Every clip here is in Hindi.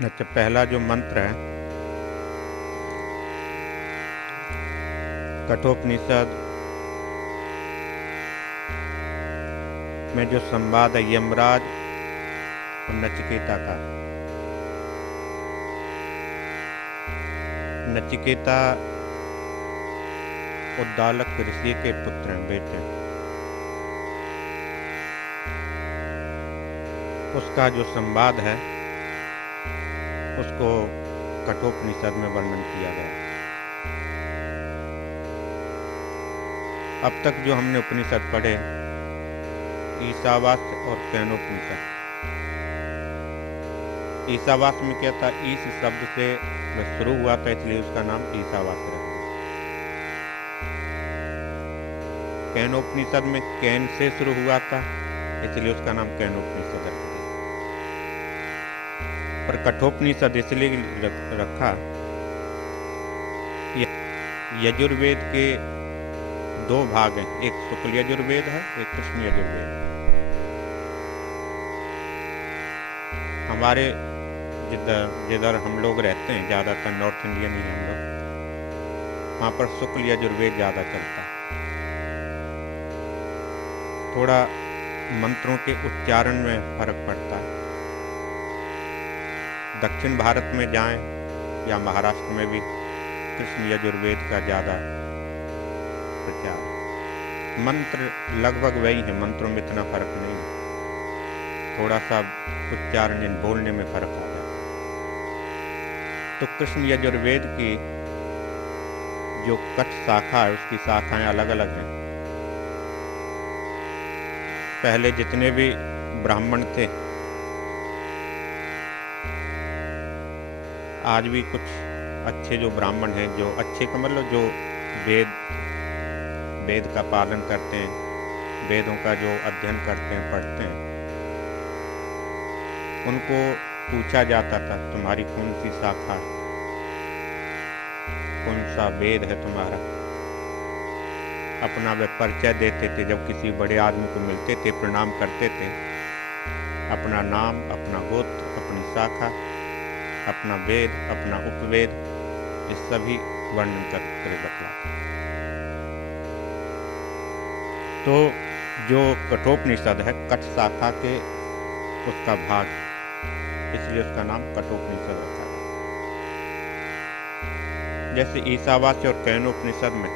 अच्छा, पहला जो मंत्र है कठोपनिषद में जो संवाद है यमराज और नचिकेता का। नचिकेता उद्दालक ऋषि के पुत्र हैं, बेटे हैं। उसका जो संवाद है उसको कठोपनिषद में वर्णन किया गया। अब तक जो हमने उपनिषद पढ़े ईशावास्य और केनोपनिषद। ईशावास्य में क्या था, ईश शब्द से वह शुरू हुआ था इसलिए उसका नाम ईशावास्य रखा। केनोपनिषद में कैन से शुरू हुआ था इसलिए उसका नाम केनोपनिषद रखा। पर कठोपनिषद इसलिए रखा, यजुर्वेद के दो भाग हैं, एक शुक्ल यजुर्वेद है, एक कृष्ण यजुर्वेद है। हमारे जिधर हम लोग रहते हैं, ज़्यादातर नॉर्थ इंडियन ही हम लोग, वहाँ पर शुक्ल यजुर्वेद ज़्यादा चलता है। थोड़ा मंत्रों के उच्चारण में फर्क पड़ता है। दक्षिण भारत में जाएं या महाराष्ट्र में भी कृष्ण यजुर्वेद का ज़्यादा प्रचार। मंत्र लगभग वही है, मंत्रों में इतना फर्क नहीं है, थोड़ा सा उच्चारण बोलने में फर्क आ जाता है। तो कृष्ण यजुर्वेद की जो कच्छ शाखा है उसकी शाखाएं अलग अलग हैं। पहले जितने भी ब्राह्मण थे, आज भी कुछ अच्छे जो ब्राह्मण हैं, जो अच्छे का मतलब जो वेद का पालन करते हैं, वेदों का जो अध्ययन करते हैं, पढ़ते हैं, उनको पूछा जाता था तुम्हारी कौन सी शाखा है, कौन सा वेद है तुम्हारा। अपना वे परिचय देते थे, जब किसी बड़े आदमी को मिलते थे प्रणाम करते थे, अपना नाम, अपना गोत्र, अपनी शाखा, अपना वेद, अपना उपवेद, ये सभी वर्णन करके बतलाते। तो जो कठोपनिषद है कच्छ शाखा के उसका भाग, इसलिए उसका नाम कठोपनिषद रखा गया। जैसे ईशावास्य और केनोपनिषद में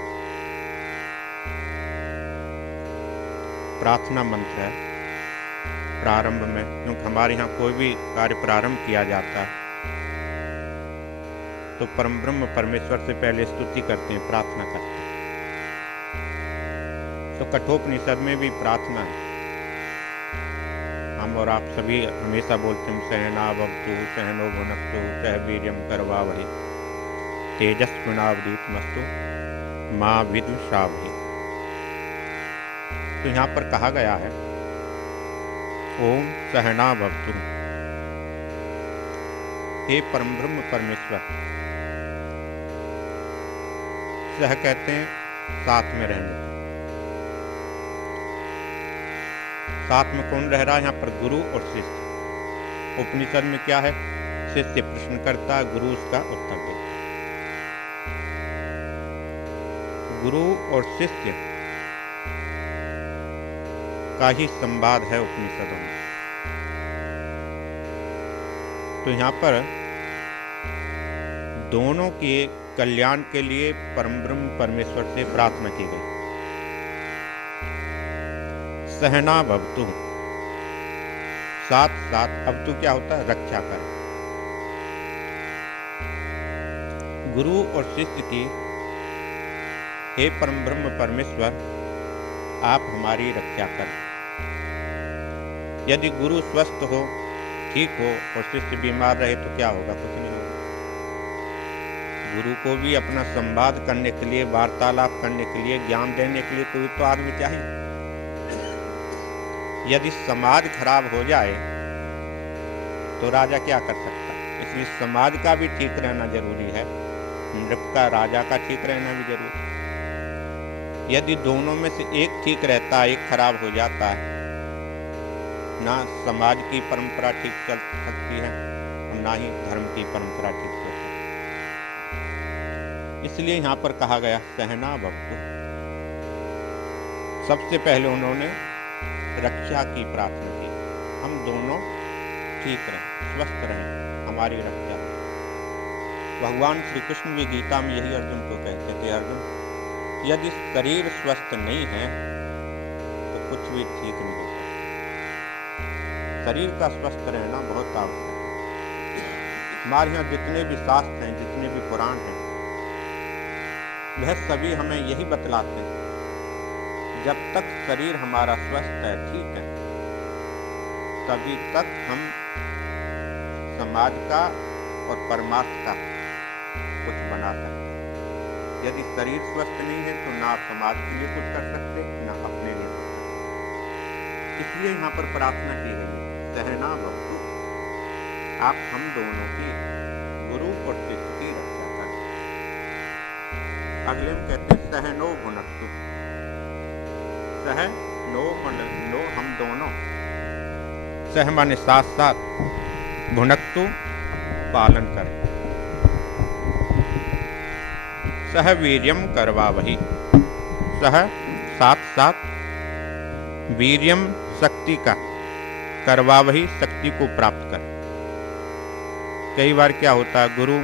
प्रार्थना मंत्र है प्रारंभ में, क्योंकि हमारे यहाँ कोई भी कार्य प्रारंभ किया जाता है तो परम ब्रह्म परमेश्वर से पहले स्तुति करते हैं, प्रार्थना करते हैं। तो कठोपनिषद में भी प्रार्थना है। हम और आप सभी हमेशा बोलते हैं सहनावतु सहनो भुनक्तु सह वीर्यं करवावहै तेजस्विनावधीतमस्तु मां विद्विषावहै। तो यहाँ पर कहा गया है ओम सहनावतु, हे परम ब्रह्म परमेश्वर। सह कहते हैं साथ में रहने, साथ में कौन रह रहा है यहाँ पर, गुरु और शिष्य। उपनिषद में क्या है, शिष्य प्रश्न करता है, गुरु उसका उत्तर देता है। गुरु और शिष्य का ही संवाद है उपनिषदों में। तो यहाँ पर दोनों के कल्याण के लिए परम ब्रह्म परमेश्वर से प्रार्थना की गई। सहना भवतु, साथ साथ, अवतु क्या होता है, रक्षा करें। गुरु और शिष्य की, हे परम ब्रह्म परमेश्वर आप हमारी रक्षा करें। यदि गुरु स्वस्थ हो, ठीक हो और शिष्य बीमार रहे तो क्या होगा, कुछ नहीं होगा। गुरु को भी अपना संवाद करने के लिए, वार्तालाप करने के लिए, ज्ञान देने के लिए कोई तो आदमी चाहिए। यदि समाज खराब हो जाए तो राजा क्या कर सकता है, इसलिए समाज का भी ठीक रहना जरूरी है, नृप का, राजा का ठीक रहना भी जरूरी है। यदि दोनों में से एक ठीक रहता है, एक खराब हो जाता है, ना समाज की परंपरा ठीक चल सकती है और ना ही धर्म की परंपरा ठीक हो सकती। इसलिए यहाँ पर कहा गया सहना भवतु। सबसे पहले उन्होंने रक्षा की प्रार्थना की, हम दोनों ठीक रहें, स्वस्थ रहें, हमारी रक्षा हो। भगवान श्री कृष्ण भी गीता में यही अर्जुन को कहते थे, अर्जुन यदि शरीर स्वस्थ नहीं है तो कुछ भी ठीक नहीं हो सकता। शरीर का स्वस्थ रहना बहुत आवश्यक है। हमारे यहाँ जितने भी शास्त्र हैं, जितने भी पुराण हैं, वह सभी हमें यही बतलाते हैं, जब तक शरीर हमारा स्वस्थ है, ठीक है, तभी तक हम समाज का और परमात्मा का कुछ बना सकते हैं। यदि शरीर स्वस्थ नहीं है तो ना समाज के लिए कुछ कर सकते, ना अपने लिए कुछ कर सकते। इसलिए यहाँ पर प्रार्थना की गई है, सहना भवतु, आप हम दोनों की, गुरु और शिष्य की रक्षा करें। अगले में कहते हैं सहनो भुनक्तु। सह नो नो हम दोनों, सह माने साथ साथ, भुनक्तु पालन करें। सह वीर्यम करवावहि, सह साथ साथ, वीर्यम शक्ति का, करवावहि शक्ति को प्राप्त कर। कई बार क्या होता है, गुरु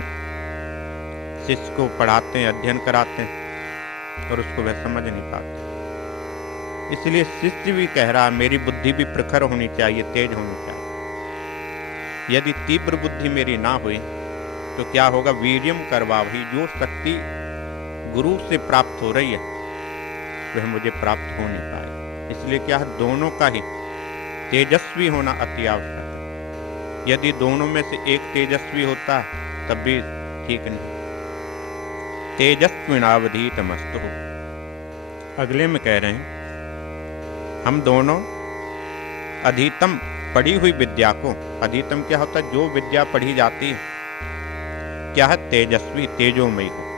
शिष्य को पढ़ाते हैं, अध्ययन कराते हैं और उसको वह समझ नहीं पाते। इसलिए शिष्य भी कह रहा है मेरी बुद्धि भी प्रखर होनी चाहिए, तेज होनी चाहिए। यदि तीव्र बुद्धि मेरी ना हुई तो क्या होगा, वीर्यम करवावहि, जो शक्ति गुरु से प्राप्त हो रही है वह मुझे प्राप्त हो नहीं पाए। इसलिए क्या है, दोनों का ही तेजस्वी होना अति आवश्यक है। यदि दोनों में से एक तेजस्वी होता है तब भी ठीक नहीं। तेजस्विनावधीतमस्तु। अगले में कह रहे हैं हम दोनों अधीतम, पढ़ी हुई विद्या को, अधीतम क्या होता है, जो विद्या पढ़ी जाती है, क्या है, तेजस्वी, तेजोमयी हो।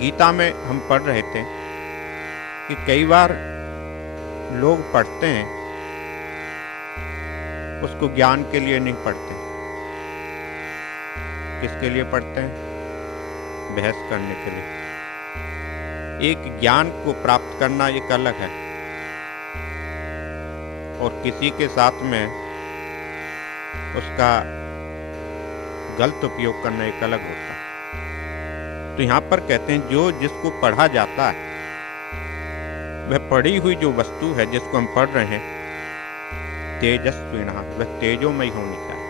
गीता में हम पढ़ रहे थे कि कई बार लोग पढ़ते हैं, उसको ज्ञान के लिए नहीं पढ़ते। किसके लिए पढ़ते हैं, बहस करने के लिए। एक ज्ञान को प्राप्त करना एक अलग है और किसी के साथ में उसका गलत उपयोग करना एक अलग होता है। तो यहाँ पर कहते हैं जो जिसको पढ़ा जाता है, वह पढ़ी हुई जो वस्तु है जिसको हम पढ़ रहे हैं, तेजस्विना, वह तेजोमयी होनी चाहिए।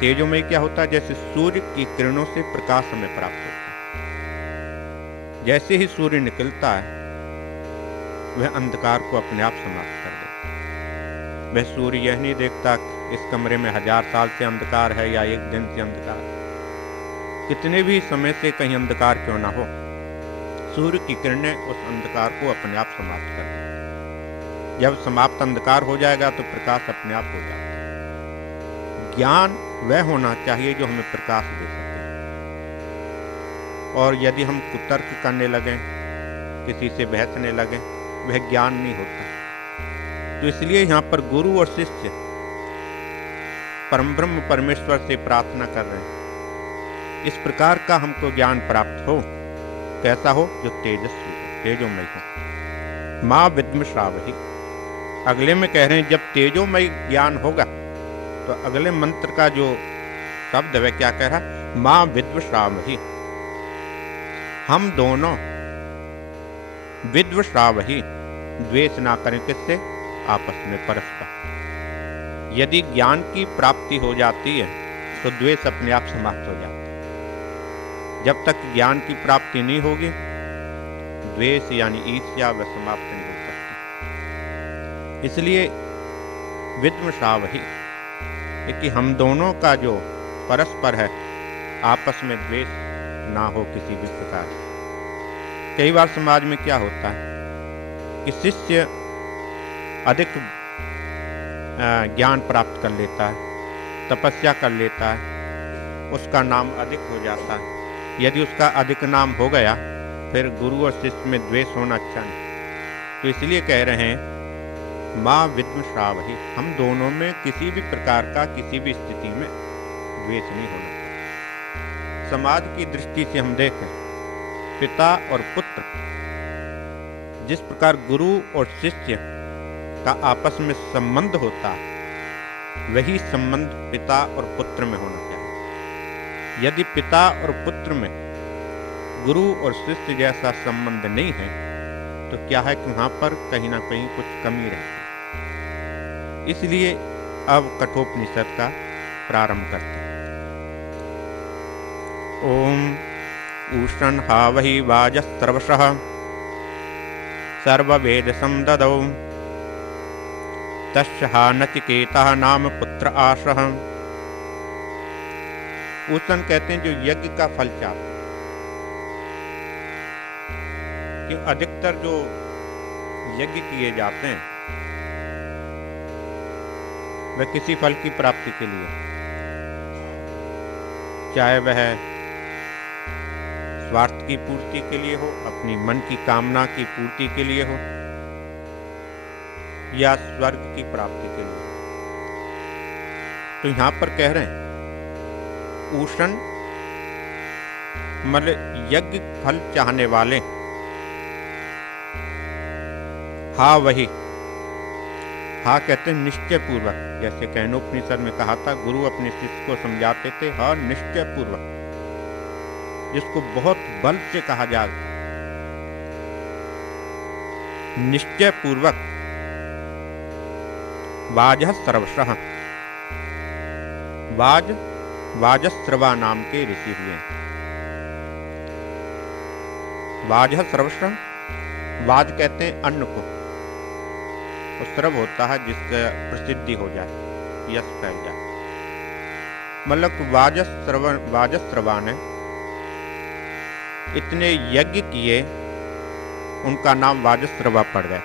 तेजोमयी क्या होता है, जैसे सूर्य की किरणों से प्रकाश हमें प्राप्त होता है। जैसे ही सूर्य निकलता है वह अंधकार को अपने आप समाप्त कर देता है। वह सूर्य यह नहीं देखता इस कमरे में 1000 साल से अंधकार है या एक दिन से अंधकार है। कितने भी समय से कहीं अंधकार क्यों ना हो, सूर्य की किरणें उस अंधकार को अपने आप समाप्त कर देती। जब समाप्त अंधकार हो जाएगा तो प्रकाश अपने आप हो जाता है। ज्ञान वह होना चाहिए जो हमें प्रकाश दे सके। और यदि हम कुतर्क करने लगें, किसी से बहसने लगें, वह ज्ञान नहीं होता। तो इसलिए यहाँ पर गुरु और शिष्य परम ब्रह्म परमेश्वर से प्रार्थना कर रहे हैं, इस प्रकार का हमको ज्ञान प्राप्त हो। कैसा हो, जो तेजस्वी हो, तेजोमयी हो। माँ विद्मश्रावहि। अगले में कह रहे हैं जब तेजोमयी ज्ञान होगा तो अगले मंत्र का जो शब्द है क्या कह रहा, माँ विद्मश्रावहि, हम दोनों विद्वश्रावहि, द्वेष ना करें, किससे, आपस में, परस्पर। यदि ज्ञान की प्राप्ति हो जाती है तो द्वेष अपने आप समाप्त हो जाता है। जब तक ज्ञान की प्राप्ति नहीं होगी, द्वेष यानी ईर्ष्या वह समाप्त नहीं हो सकती। इसलिए विद्मश्रावहि कि हम दोनों का जो परस्पर है, आपस में द्वेष ना हो किसी भी प्रकार। कई बार समाज में क्या होता है कि शिष्य अधिक ज्ञान प्राप्त कर लेता है, तपस्या कर लेता है, उसका नाम अधिक हो जाता है। यदि उसका अधिक नाम हो गया फिर गुरु और शिष्य में द्वेष होना अच्छा नहीं। तो इसलिए कह रहे हैं माँ विद्मषावहि, हम दोनों में किसी भी प्रकार का किसी भी स्थिति में द्वेष नहीं होना चाहिए। समाज की दृष्टि से हम देखें, पिता और पुत्र, जिस प्रकार गुरु और शिष्य का आपस में संबंध होता है, वही संबंध पिता और पुत्र में होना चाहिए। यदि पिता और पुत्र में गुरु और शिष्य जैसा संबंध नहीं है तो क्या है कि वहां पर कहीं ना कहीं कुछ कमी रहती है। इसलिए अब कठोपनिषद का प्रारंभ करते हैं। ओम ऊषण हावहि वाजस्रवशः सर्ववेदसं ददौ तस्य हा नचिकेतः नाम पुत्र आशः। ऊषण कहते हैं जो यज्ञ का फल चाहते हैं, कि अधिकतर जो यज्ञ किए जाते हैं वह किसी फल की प्राप्ति के लिए, चाहे वह स्वार्थ की पूर्ति के लिए हो, अपनी मन की कामना की पूर्ति के लिए हो, या स्वर्ग की प्राप्ति के लिए। तो यहां पर कह रहे हैं ऊषण मतलब यज्ञ फल चाहने वाले, हा वही, हा कहते हैं निश्चय पूर्वक, जैसे कैनोपनिषद में कहा था, गुरु अपने शिष्य को समझाते थे, हा निश्चय पूर्वक, जिसको बहुत बल से कहा जाए, निश्चय पूर्वक वाजः सर्वशः, वाजस्रवा नाम के ऋषि हुए। वाजः सर्वशः, वाज कहते हैं अन्न को, और सर्व होता है जिसका प्रसिद्धि हो जाए, यश फैल जाए। मतलब वाजस्रवा ने इतने यज्ञ किए, उनका नाम वाजस्रवा पड़ गया।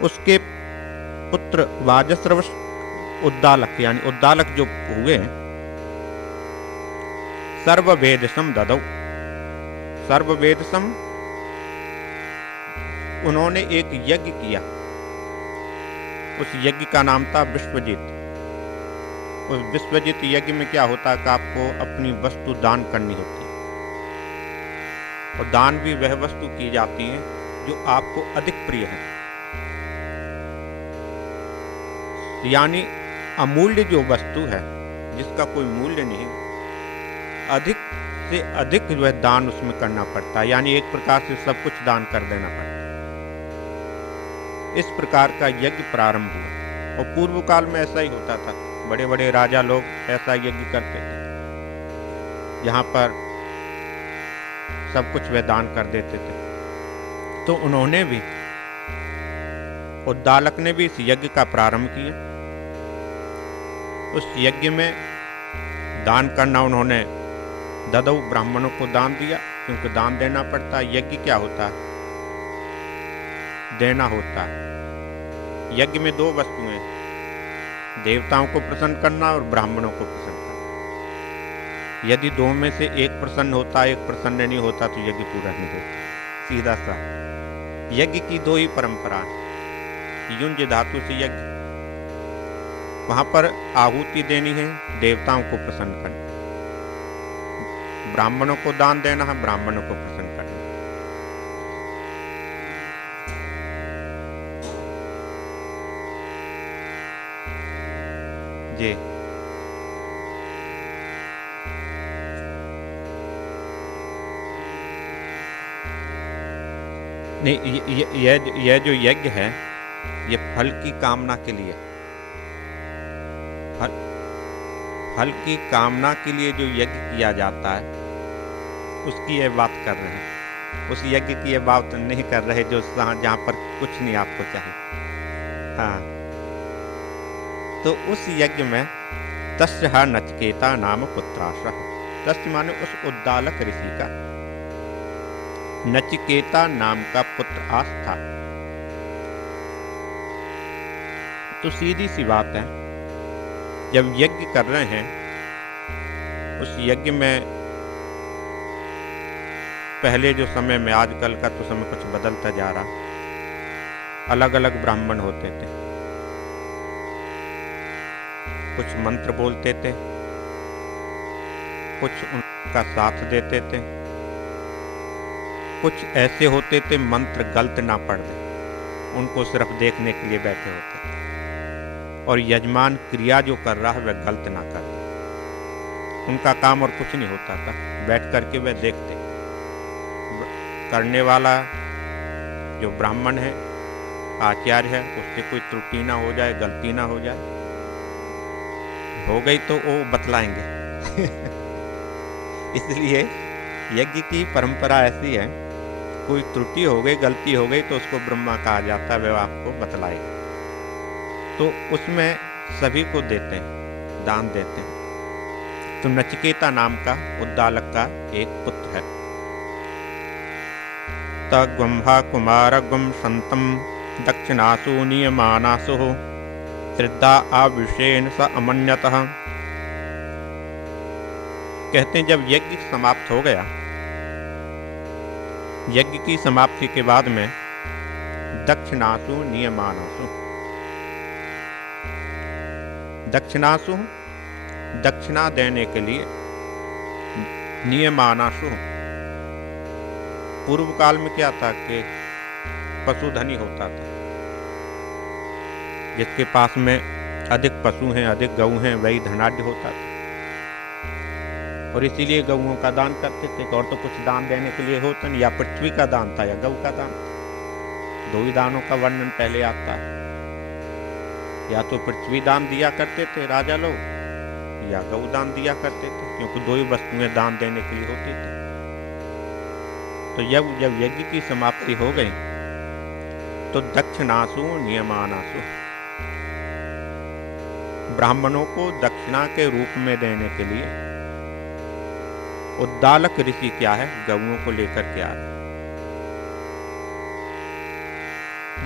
उसके पुत्र वाजस्रव उद्दालक, यानी उद्दालक जो हुए, सर्ववेदसम ददौ, सर्ववेदसम, उन्होंने एक यज्ञ किया, उस यज्ञ का नाम था विश्वजित। उस विश्वजित यज्ञ में क्या होता है कि आपको अपनी वस्तु दान करनी होती है, और दान भी वह वस्तु की जाती है जो आपको अधिक प्रिय है, यानी अमूल्य जो वस्तु है जिसका कोई मूल्य नहीं, अधिक से अधिक जो है दान उसमें करना पड़ता है, यानी एक प्रकार से सब कुछ दान कर देना पड़ता है। इस प्रकार का यज्ञ प्रारंभ हुआ, और पूर्व काल में ऐसा ही होता था, बड़े बड़े राजा लोग ऐसा यज्ञ करते थे, जहाँ पर सब कुछ वे दान कर देते थे। तो उन्होंने भी, उद्दालक ने भी इस यज्ञ का प्रारंभ किया। उस यज्ञ में दान करना उन्होंने ददौ, ब्राह्मणों को दान दिया, क्योंकि दान देना पड़ता है। यज्ञ क्या होता है? देना होता है। यज्ञ में दो वस्तुएं, देवताओं को प्रसन्न करना और ब्राह्मणों को प्रसन्न करना। यदि दो में से एक प्रसन्न होता है, एक प्रसन्न नहीं होता, तो यज्ञ पूरा नहीं होता। सीधा सा यज्ञ की दो ही परंपरा है। युंज धातु से यज्ञ, वहां पर आहुति देनी है, देवताओं को प्रसन्न करना, ब्राह्मणों को दान देना है, ब्राह्मणों को प्रसन्न करना। जी नहीं, यह जो यज्ञ है, ये फल की कामना के लिए, फल की कामना के लिए जो यज्ञ किया जाता है, उसकी यह बात कर रहे हैं। उस यज्ञ की यह बात नहीं कर रहे जो जहाँ पर कुछ नहीं आपको चाहिए। हाँ, तो उस यज्ञ में तस्य नचिकेता नाम पुत्राश्रह, तस्य माने उस उद्दालक ऋषि का नचिकेता नाम का पुत्र आस था। तो सीधी सी बात है, जब यज्ञ कर रहे हैं, उस यज्ञ में पहले जो समय में, आजकल का तो समय कुछ बदलता जा रहा, अलग अलग ब्राह्मण होते थे। कुछ मंत्र बोलते थे, कुछ उनका साथ देते थे, कुछ ऐसे होते थे मंत्र गलत ना पढ़ दें, उनको सिर्फ देखने के लिए बैठे होते थे, और यजमान क्रिया जो कर रहा है वह गलत ना कर दे। उनका काम और कुछ नहीं होता था, बैठ करके वह देखते। करने वाला जो ब्राह्मण है, आचार्य है, उससे कोई त्रुटि ना हो जाए, गलती ना हो जाए, हो गई तो वो बतलाएंगे। इसलिए यज्ञ की परंपरा ऐसी है, कोई त्रुटि हो गई, गलती हो गई तो उसको ब्रह्मा कहा जाता है, वह आपको बतलाएगा। तो उसमें सभी को देते हैं, दान देते हैं। तो नचिकेता नाम का उद्दालक का एक पुत्र है। तग्वंभा कुमारगुम संतम दक्षिणासु नियमानासु श्रद्धा आविषेण स अमन्यतः। कहते हैं जब यज्ञ समाप्त हो गया, यज्ञ की समाप्ति के बाद में दक्षिणासु नियमानासु, दक्षिणासु दक्षिणा देने के लिए, नियमानासु पूर्व काल में क्या था कि पशुधनी होता था, जिसके पास में अधिक पशु हैं, अधिक गऊ हैं, वही धनाढ्य होता था, और इसीलिए गऊओं का दान करते थे। और तो कुछ दान देने के लिए होता नहीं, या पृथ्वी का दान था या गऊ का दान। दो ही दानों का वर्णन पहले आता है, या तो पृथ्वी दान दिया करते थे राजा लोग, या गऊ दान दिया करते थे, क्योंकि दो ही वस्तुएं दान देने के लिए होती थी। तो जब यज्ञ की समाप्ति हो गई तो दक्षिणासु नियमानासु, ब्राह्मणों को दक्षिणा के रूप में देने के लिए उद्दालक ऋषि क्या है, गऊओं को लेकर के आ रहे।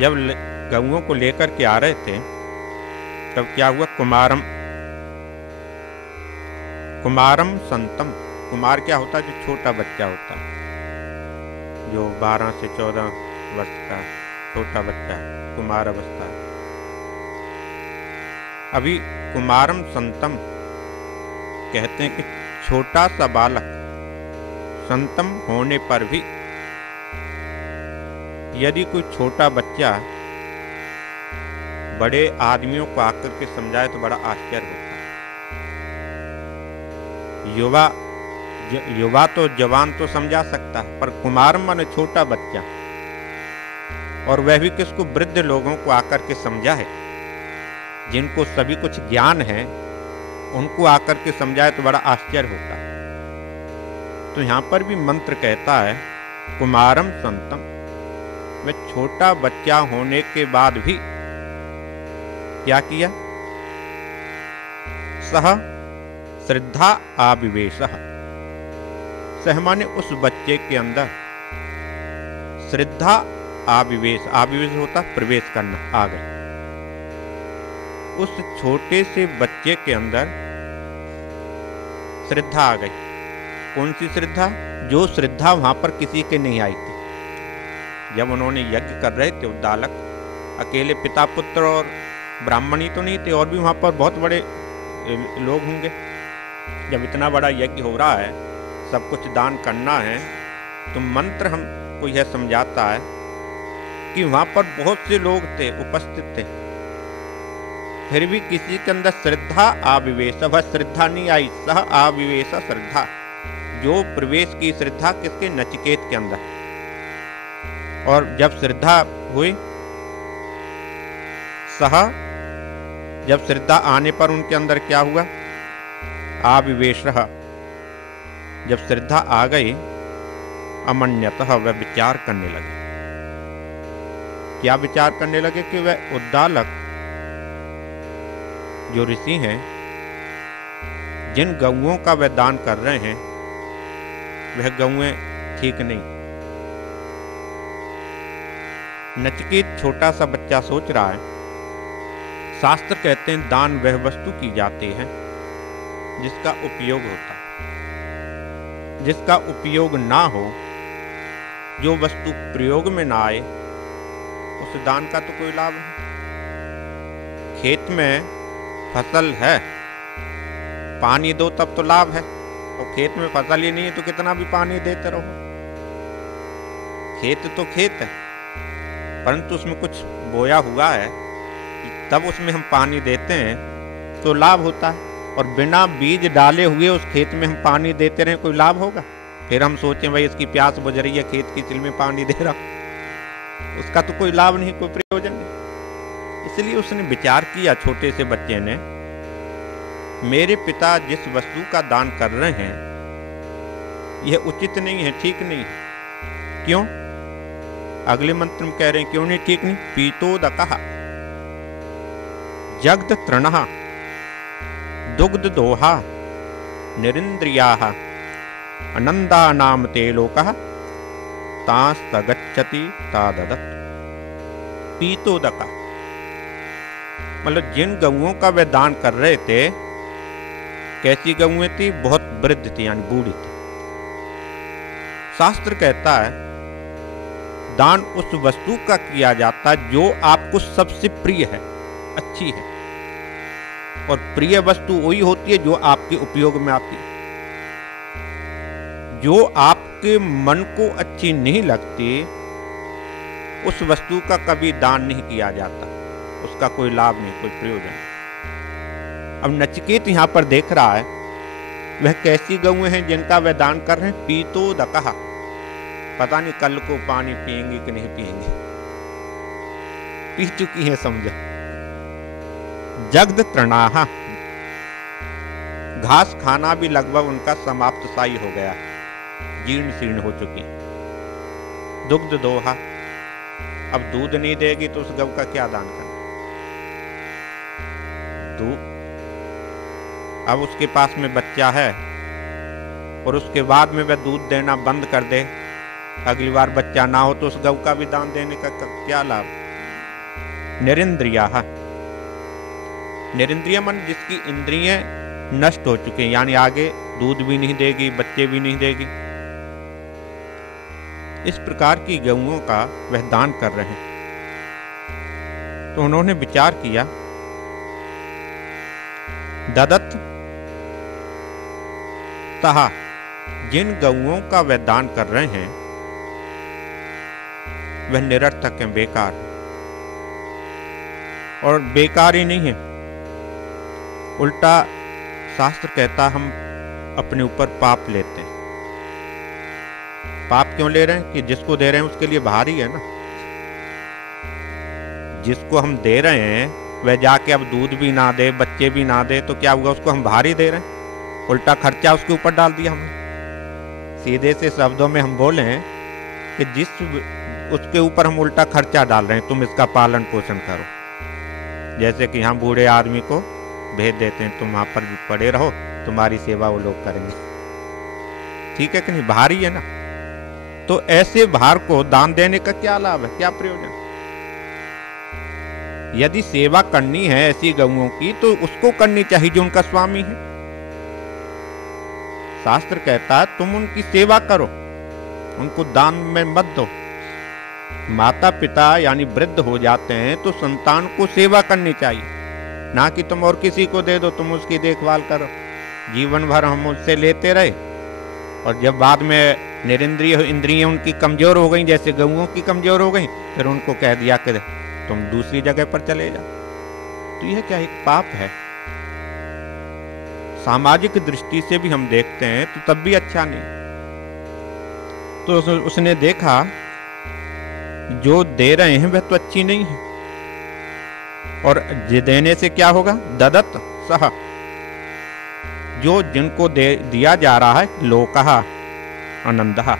जब गऊओं को लेकर के आ रहे थे तब क्या हुआ, कुमारम संतम। कुमार क्या होता है, जो छोटा बच्चा होता है, जो 12 से 14 वर्ष का छोटा बच्चा, कुमार अवस्था। अभी कुमारम संतम कहते हैं कि छोटा सा बालक संतम होने पर भी, यदि कोई छोटा बच्चा बड़े आदमियों को आकर के समझाए तो बड़ा आश्चर्य होता है। युवा तो जवान तो समझा सकता है, पर कुमार माने छोटा बच्चा, और वह भी किसको, वृद्ध लोगों को आकर के समझा है, जिनको सभी कुछ ज्ञान है, उनको आकर के समझाए तो बड़ा आश्चर्य होता है। तो यहां पर भी मंत्र कहता है कुमारम संतम, वह छोटा बच्चा होने के बाद भी क्या किया, सह श्रद्धा आविवेशः, सह माने उस बच्चे के अंदर श्रद्धा आविवेश, आविवेश होता प्रवेश करना, आ गई। उस छोटे से बच्चे के अंदर श्रद्धा आ गई। कौन सी श्रद्धा, जो श्रद्धा वहां पर किसी के नहीं आई थी। जब उन्होंने यज्ञ कर रहे थे उद्दालक, अकेले पिता पुत्र और ब्राह्मण ही तो नहीं थे, और भी वहां पर बहुत बड़े लोग होंगे। जब इतना बड़ा यज्ञ हो रहा है, सब कुछ दान करना है, तो मंत्र हमको यह समझाता है कि वहां पर बहुत से लोग थे, उपस्थित थे, फिर भी किसी के अंदर श्रद्धा आविवेश, वह श्रद्धा नहीं आई, सह आविवेश श्रद्धा, जो प्रवेश की श्रद्धा किसके, नचिकेत के अंदर। और जब श्रद्धा हुई, सह, जब श्रद्धा आने पर उनके अंदर क्या हुआ, आविवेश, जब श्रद्धा आ गई, अमन्यतः वह विचार करने लगे। क्या विचार करने लगे कि वह उद्दालक जो ऋषि हैं, जिन गऊओं का वह दान कर रहे हैं, वह गऊएं ठीक नहीं। नचिकेत छोटा सा बच्चा सोच रहा है, शास्त्र कहते हैं दान वह वस्तु की जाती है जिसका उपयोग होता है, जिसका उपयोग ना हो, जो वस्तु प्रयोग में ना आए, उस दान का तो कोई लाभ नहीं। खेत में फसल है, पानी दो तब तो लाभ है, और खेत में फसल ही नहीं है तो कितना भी पानी देते रहो। खेत तो खेत है, परंतु उसमें कुछ बोया हुआ है, तब उसमें हम पानी देते हैं तो लाभ होता है। और बिना बीज डाले हुए उस खेत में हम पानी देते रहे, कोई लाभ होगा? फिर हम सोचें भाई इसकी प्यास बुझ रही है, खेत की चिल में पानी दे रहा, उसका तो कोई लाभ नहीं, कोई प्रयोजन नहीं। इसलिए उसने विचार किया, छोटे से बच्चे ने, मेरे पिता जिस वस्तु का दान कर रहे हैं यह उचित नहीं है, ठीक नहीं है। क्यों? अगले मंत्र में कह रहे हैं क्यों नहीं ठीक नहीं। पीतोदकः जगद तृणः दुग्ध दोहा निरिंद्रियाः अनंदा नाम ते लोकः तास्तगच्छति ताददत्। पीतोदकः मतलब जिन गऊओं का वे दान कर रहे थे, कैसी गऊएं थी? बहुत वृद्ध थी, यानी बूढ़ी थी। शास्त्र कहता है दान उस वस्तु का किया जाता जो आपको सबसे प्रिय है, अच्छी है। और प्रिय वस्तु वही होती है जो आपके उपयोग में आती है। जो आपके मन को अच्छी नहीं लगती, उस वस्तु का कभी दान नहीं किया जाता, उसका कोई लाभ नहीं, कोई प्रयोजन नहीं। अब नचिकेत यहां पर देख रहा है वह कैसी गऊएं हैं जिनका वह दान कर रहे हैं। पीतोदकः, पता नहीं कल को पानी पिएंगे कि नहीं पिएंगे, पी चुकी है समझो। जगद तृणाः, घास खाना भी लगभग उनका समाप्त साई हो गया, जीर्ण शीर्ण हो चुकी। दुग्ध दोहा, अब दूध नहीं देगी तो उस गौ का क्या दान करना? अब उसके पास में बच्चा है और उसके बाद में वह दूध देना बंद कर दे, अगली बार बच्चा ना हो तो उस गौ का भी दान देने का क्या लाभ? निरिंद्रियाः, निरिंद्रिय मन जिसकी इंद्रियां नष्ट हो चुके हैं, यानी आगे दूध भी नहीं देगी, बच्चे भी नहीं देगी, इस प्रकार की गऊओं का वह दान कर रहे हैं। तो उन्होंने विचार किया, ददत् तहा, जिन गऊओं का वह दान कर रहे हैं वह निरर्थक है, बेकार है। और बेकार ही नहीं है, उल्टा शास्त्र कहता हम अपने ऊपर पाप लेते हैं। पाप क्यों ले रहे हैं? कि जिसको दे रहे हैं उसके लिए भारी है ना। जिसको हम दे रहे हैं वह जाके अब दूध भी ना दे, बच्चे भी ना दे, तो क्या हुआ? उसको हम भारी दे रहे हैं, उल्टा खर्चा उसके ऊपर डाल दिया हमने। सीधे से शब्दों में हम बोले हैं कि जिस उसके ऊपर हम उल्टा खर्चा डाल रहे हैं, तुम इसका पालन पोषण करो। जैसे कि हम बूढ़े आदमी को भेज देते हैं, तुम वहां पर पड़े रहो, तुम्हारी सेवा वो लोग करेंगे, ठीक है कि नहीं? भारी है ना। तो ऐसे भार को दान देने का क्या लाभ है, क्या प्रयोजन? यदि सेवा करनी है ऐसी गऊओं की तो उसको करनी चाहिए जो उनका स्वामी है। शास्त्र कहता है तुम उनकी सेवा करो, उनको दान में मत दो। माता पिता यानी वृद्ध हो जाते हैं तो संतान को सेवा करनी चाहिए, ना कि तुम और किसी को दे दो, तुम उसकी देखभाल करो। जीवन भर हम उससे लेते रहे और जब बाद में निरिंद्रिय इंद्रियां उनकी कमजोर हो गई, जैसे गऊओं की कमजोर हो गई, फिर उनको कह दिया कि तुम दूसरी जगह पर चले जाओ। तो यह क्या एक पाप है। सामाजिक दृष्टि से भी हम देखते हैं तो तब भी अच्छा नहीं। तो उसने देखा जो दे रहे हैं वह तो अच्छी नहीं है, और देने से क्या होगा? ददत् सह, जो जिनको दिया जा रहा है, लोकः आनंदः,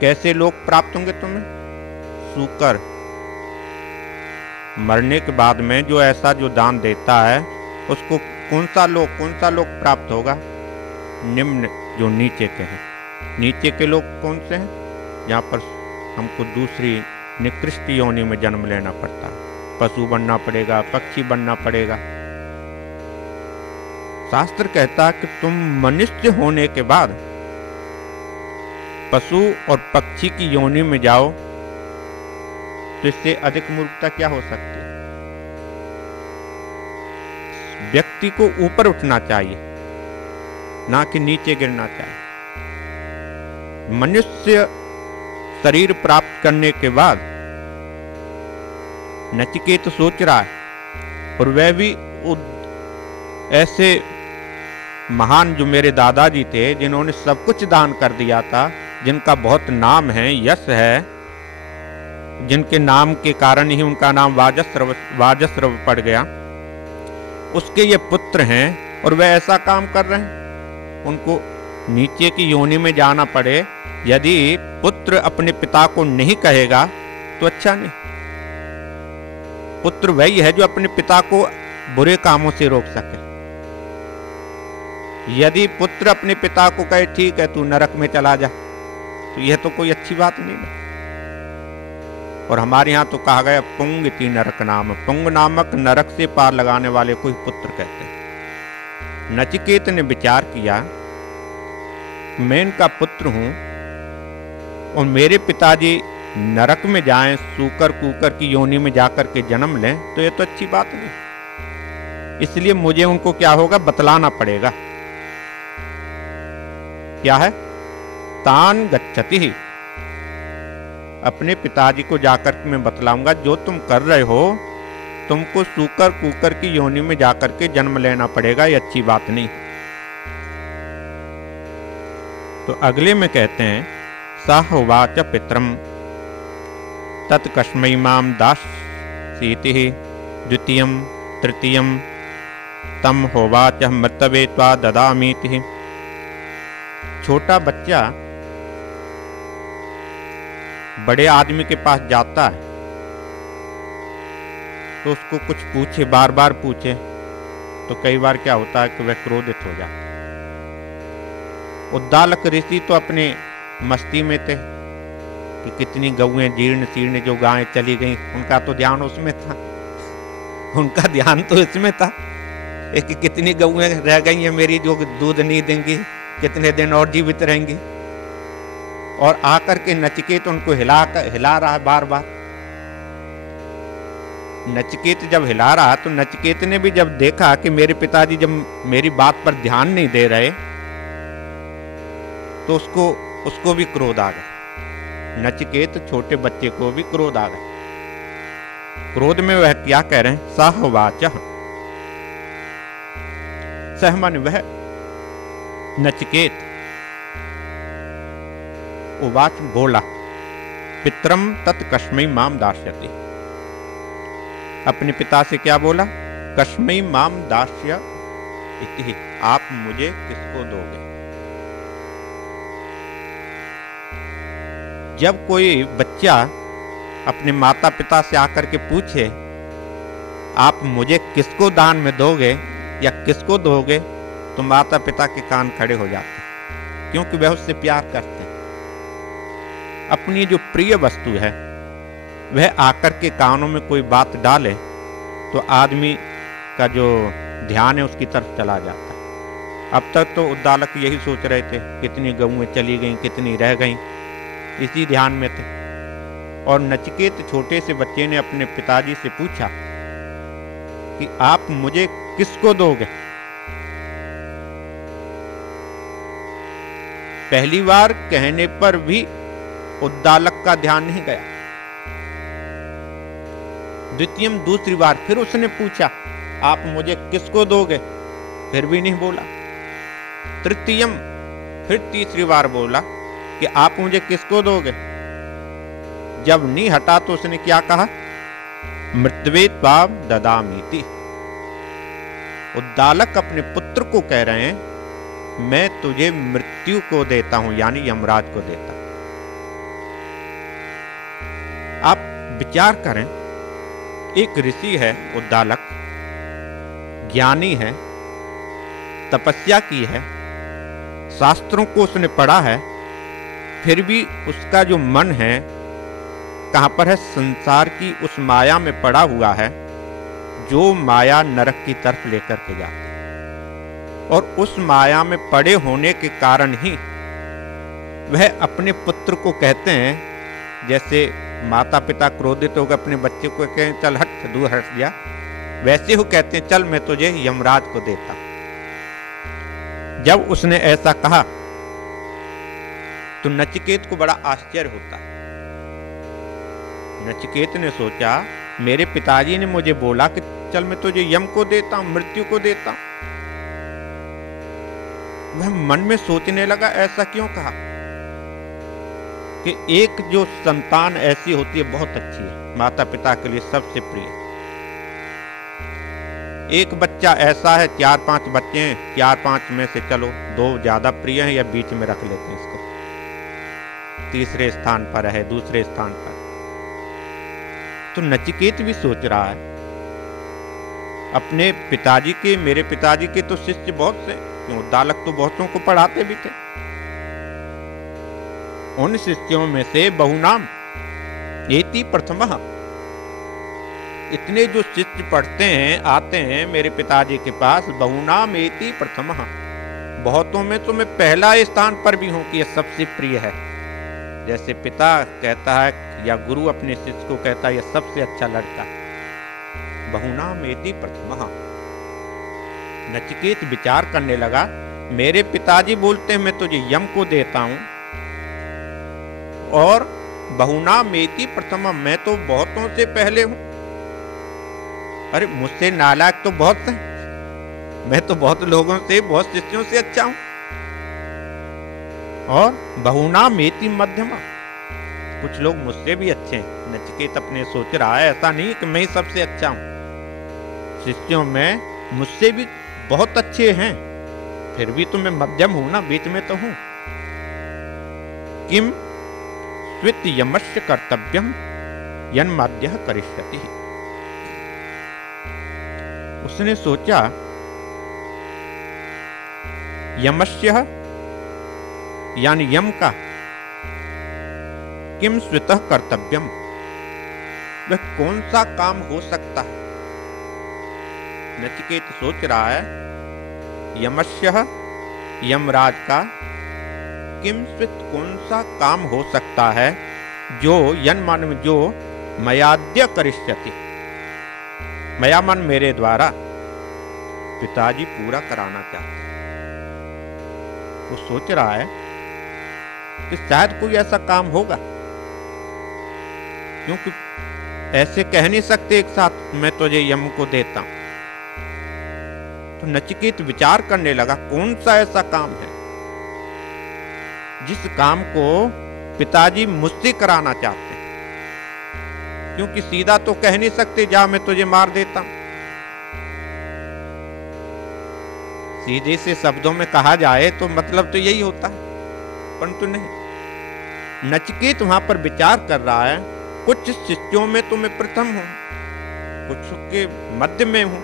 कैसे लोग प्राप्त होंगे तुम्हें? सूकर, मरने के बाद में जो ऐसा जो दान देता है उसको कौन सा लोक प्राप्त होगा? निम्न, जो नीचे के हैं। नीचे के लोग कौन से हैं? यहाँ पर हमको दूसरी निकृष्ट योनि में जन्म लेना पड़ता है, पशु बनना पड़ेगा, पक्षी बनना पड़ेगा। शास्त्र कहता है कि तुम मनुष्य होने के बाद पशु और पक्षी की योनि में जाओ तो इससे अधिक मूर्खता क्या हो सकती है? व्यक्ति को ऊपर उठना चाहिए, ना कि नीचे गिरना चाहिए। मनुष्य शरीर प्राप्त करने के बाद नचिकेत सोच रहा है, और वह भी ऐसे महान जो मेरे दादाजी थे, जिन्होंने सब कुछ दान कर दिया था, जिनका बहुत नाम है, यश है, जिनके नाम के कारण ही उनका नाम वाजस्रव पड़ गया, उसके ये पुत्र हैं और वह ऐसा काम कर रहे हैं। उनको नीचे की योनि में जाना पड़े, यदि पुत्र अपने पिता को नहीं कहेगा तो अच्छा नहीं। पुत्र वही है जो अपने पिता को बुरे कामों से रोक सके। यदि पुत्र अपने पिता को कहे ठीक है तू नरक में चला जा, तो यह तो कोई अच्छी बात नहीं ना। और हमारे यहाँ तो कहा गया पुंग इति नरक नाम, पुंग नामक नरक से पार लगाने वाले को ही पुत्र कहते हैं। नचिकेत ने विचार किया, मैं इनका पुत्र हूं और मेरे पिताजी नरक में जाएं, सूकर कूकर की योनि में जाकर के जन्म लें, तो ये तो अच्छी बात नहीं। इसलिए मुझे उनको क्या होगा, बतलाना पड़ेगा। क्या है? तान गच्छति ही, अपने पिताजी को जाकर के मैं बतलाऊंगा, जो तुम कर रहे हो, तुमको सूकर कूकर की योनि में जाकर के जन्म लेना पड़ेगा, ये अच्छी बात नहीं। तो अगले में कहते हैं, सह उवाच पितरम तत्कस्मै माम दास्यति द्वितीयं तृतीयं तम होवाच मृतवे त्वा ददामीति। छोटा बच्चा बड़े आदमी के पास जाता है तो उसको कुछ पूछे, बार बार पूछे, तो कई बार क्या होता है कि वह क्रोधित हो जाता है। उद्दालक ऋषि तो अपने मस्ती में थे कि कितनी गौएं जीर्ण शीर्ण जो गायें चली गईं, उनका तो ध्यान उसमें था, उनका ध्यान तो इसमें था कि कितनी गौएं रह गई हैं मेरी जो दूध नहीं देंगी, कितने दिन और जीवित रहेंगी। और आकर के नचिकेत उनको हिला रहा है बार बार। नचिकेत जब हिला रहा, तो नचिकेत ने भी जब देखा कि मेरे पिताजी जब मेरी बात पर ध्यान नहीं दे रहे, तो उसको भी क्रोध आ गया। नचिकेत छोटे बच्चे को भी क्रोध आ गया। क्रोध में वह क्या कह रहे हैं, सहवाच, सहमन वह नचिकेत, उवाच बोला, पितरम तत्कस्मै माम दास्यति। अपने पिता से क्या बोला, कस्मै माम दास्य इति, आप मुझे किसको दोगे। जब कोई बच्चा अपने माता पिता से आकर के पूछे आप मुझे किसको दान में दोगे या किसको दोगे, तो माता पिता के कान खड़े हो जाते हैं, क्योंकि वह उससे प्यार करते हैं। अपनी जो प्रिय वस्तु है वह आकर के कानों में कोई बात डाले तो आदमी का जो ध्यान है उसकी तरफ चला जाता है। अब तक तो उद्दालक यही सोच रहे थे कितनी गऊएं चली गईं, कितनी रह गईं, इसी ध्यान में थे। और नचिकेत छोटे से बच्चे ने अपने पिताजी से पूछा कि आप मुझे किसको दोगे। पहली बार कहने पर भी उद्दालक का ध्यान नहीं गया। द्वितीयम, दूसरी बार फिर उसने पूछा आप मुझे किसको दोगे, फिर भी नहीं बोला। तृतीयम, फिर तीसरी बार बोला कि आप मुझे किसको दोगे। जब नहीं हटा तो उसने क्या कहा, मृतवे त्वाम ददामीति। उद्दालक अपने पुत्र को कह रहे हैं मैं तुझे मृत्यु को देता हूं, यानी यमराज को देता हूं। आप विचार करें, एक ऋषि है उद्दालक, ज्ञानी है, तपस्या की है, शास्त्रों को उसने पढ़ा है, फिर भी उसका जो मन है कहां पर है, संसार की उस माया में पड़ा हुआ है जो माया नरक की तरफ लेकर के जाती है। और उस माया में पड़े होने के कारण ही वह अपने पुत्र को कहते हैं जैसे माता पिता क्रोधित होकर अपने बच्चे को कहें चल हट, दूर हट जा, वैसे वो कहते हैं चल मैं तुझे यमराज को देता। जब उसने ऐसा कहा तो नचिकेत को बड़ा आश्चर्य होता। नचिकेत ने सोचा मेरे पिताजी ने मुझे बोला कि चल मैं तुझे यम को देता हूं, मृत्यु को देता हूं। वह मन में सोचने लगा ऐसा क्यों कहा कि एक जो संतान ऐसी होती है बहुत अच्छी है, माता पिता के लिए सबसे प्रिय। एक बच्चा ऐसा है, 4-5 बच्चे हैं, 4-5 में से चलो 2 ज्यादा प्रिय हैं या बीच में रख लेते हैं इसको, तीसरे स्थान पर है, दूसरे स्थान पर। तो नचिकेत भी सोच रहा है अपने पिताजी के, मेरे पिताजी के तो शिष्य बहुत से, उद्दालक तो बहुतों को पढ़ाते भी थे, उन शिष्यों में से बहुनाम एति प्रथमः, इतने जो शिष्य पढ़ते हैं आते हैं मेरे पिताजी के पास, बहुनाम एति प्रथमः, बहुतों में तो मैं पहला स्थान पर भी हूं कि यह सबसे प्रिय है। जैसे पिता कहता है या गुरु अपने शिष्य को कहता है यह सबसे अच्छा लड़का, बहुनाम एति प्रथमः। नचिकेत विचार करने लगा मेरे पिताजी बोलते हैं मैं तुझे यम को देता हूं, और बहुनाम एति प्रथमः, मैं तो बहुतों से पहले हूं। अरे मुझसे नालायक तो बहुत हैं, मैं तो बहुत लोगों से, बहुत शिष्यों से अच्छा हूं। और बहुनाम एति मध्यमा, कुछ लोग मुझसे भी अच्छे हैं। नचिकेत अपने सोच रहा है ऐसा नहीं कि मैं ही सबसे अच्छा हूं, शिष्यों में मुझसे भी बहुत अच्छे हैं, फिर भी तो मैं मध्यम हूं ना, बीच में तो हूं। किम स्वित यमस्य कर्तव्यम यन्माद्यः करिष्यति। उसने सोचा यमस्य यानी यम का, किम स्वितः कर्तव्यम, वह कौन सा काम हो सकता है। नचिकेत सोच रहा है यमस्य यमराज का, किम स्वित कौन सा काम हो सकता है जो यन मन में जो मयाद्य करिष्यति, मया मन मेरे द्वारा पिताजी पूरा कराना चाहते हैं। वो सोच रहा है कि शायद कोई ऐसा काम होगा, क्योंकि ऐसे कह नहीं सकते एक साथ मैं तुझे यम को देता हूं। तो नचिकेत विचार करने लगा कौन सा ऐसा काम है जिस काम को पिताजी मुझसे कराना चाहते हैं, क्योंकि सीधा तो कह नहीं सकते जा मैं तुझे मार देता हूं। सीधे से शब्दों में कहा जाए तो मतलब तो यही होता है, परंतु नहीं। नचिकेत वहां पर विचार कर रहा है कुछ शिष्यों में तो मैं प्रथम हूं, कुछ के मध्य में हूं,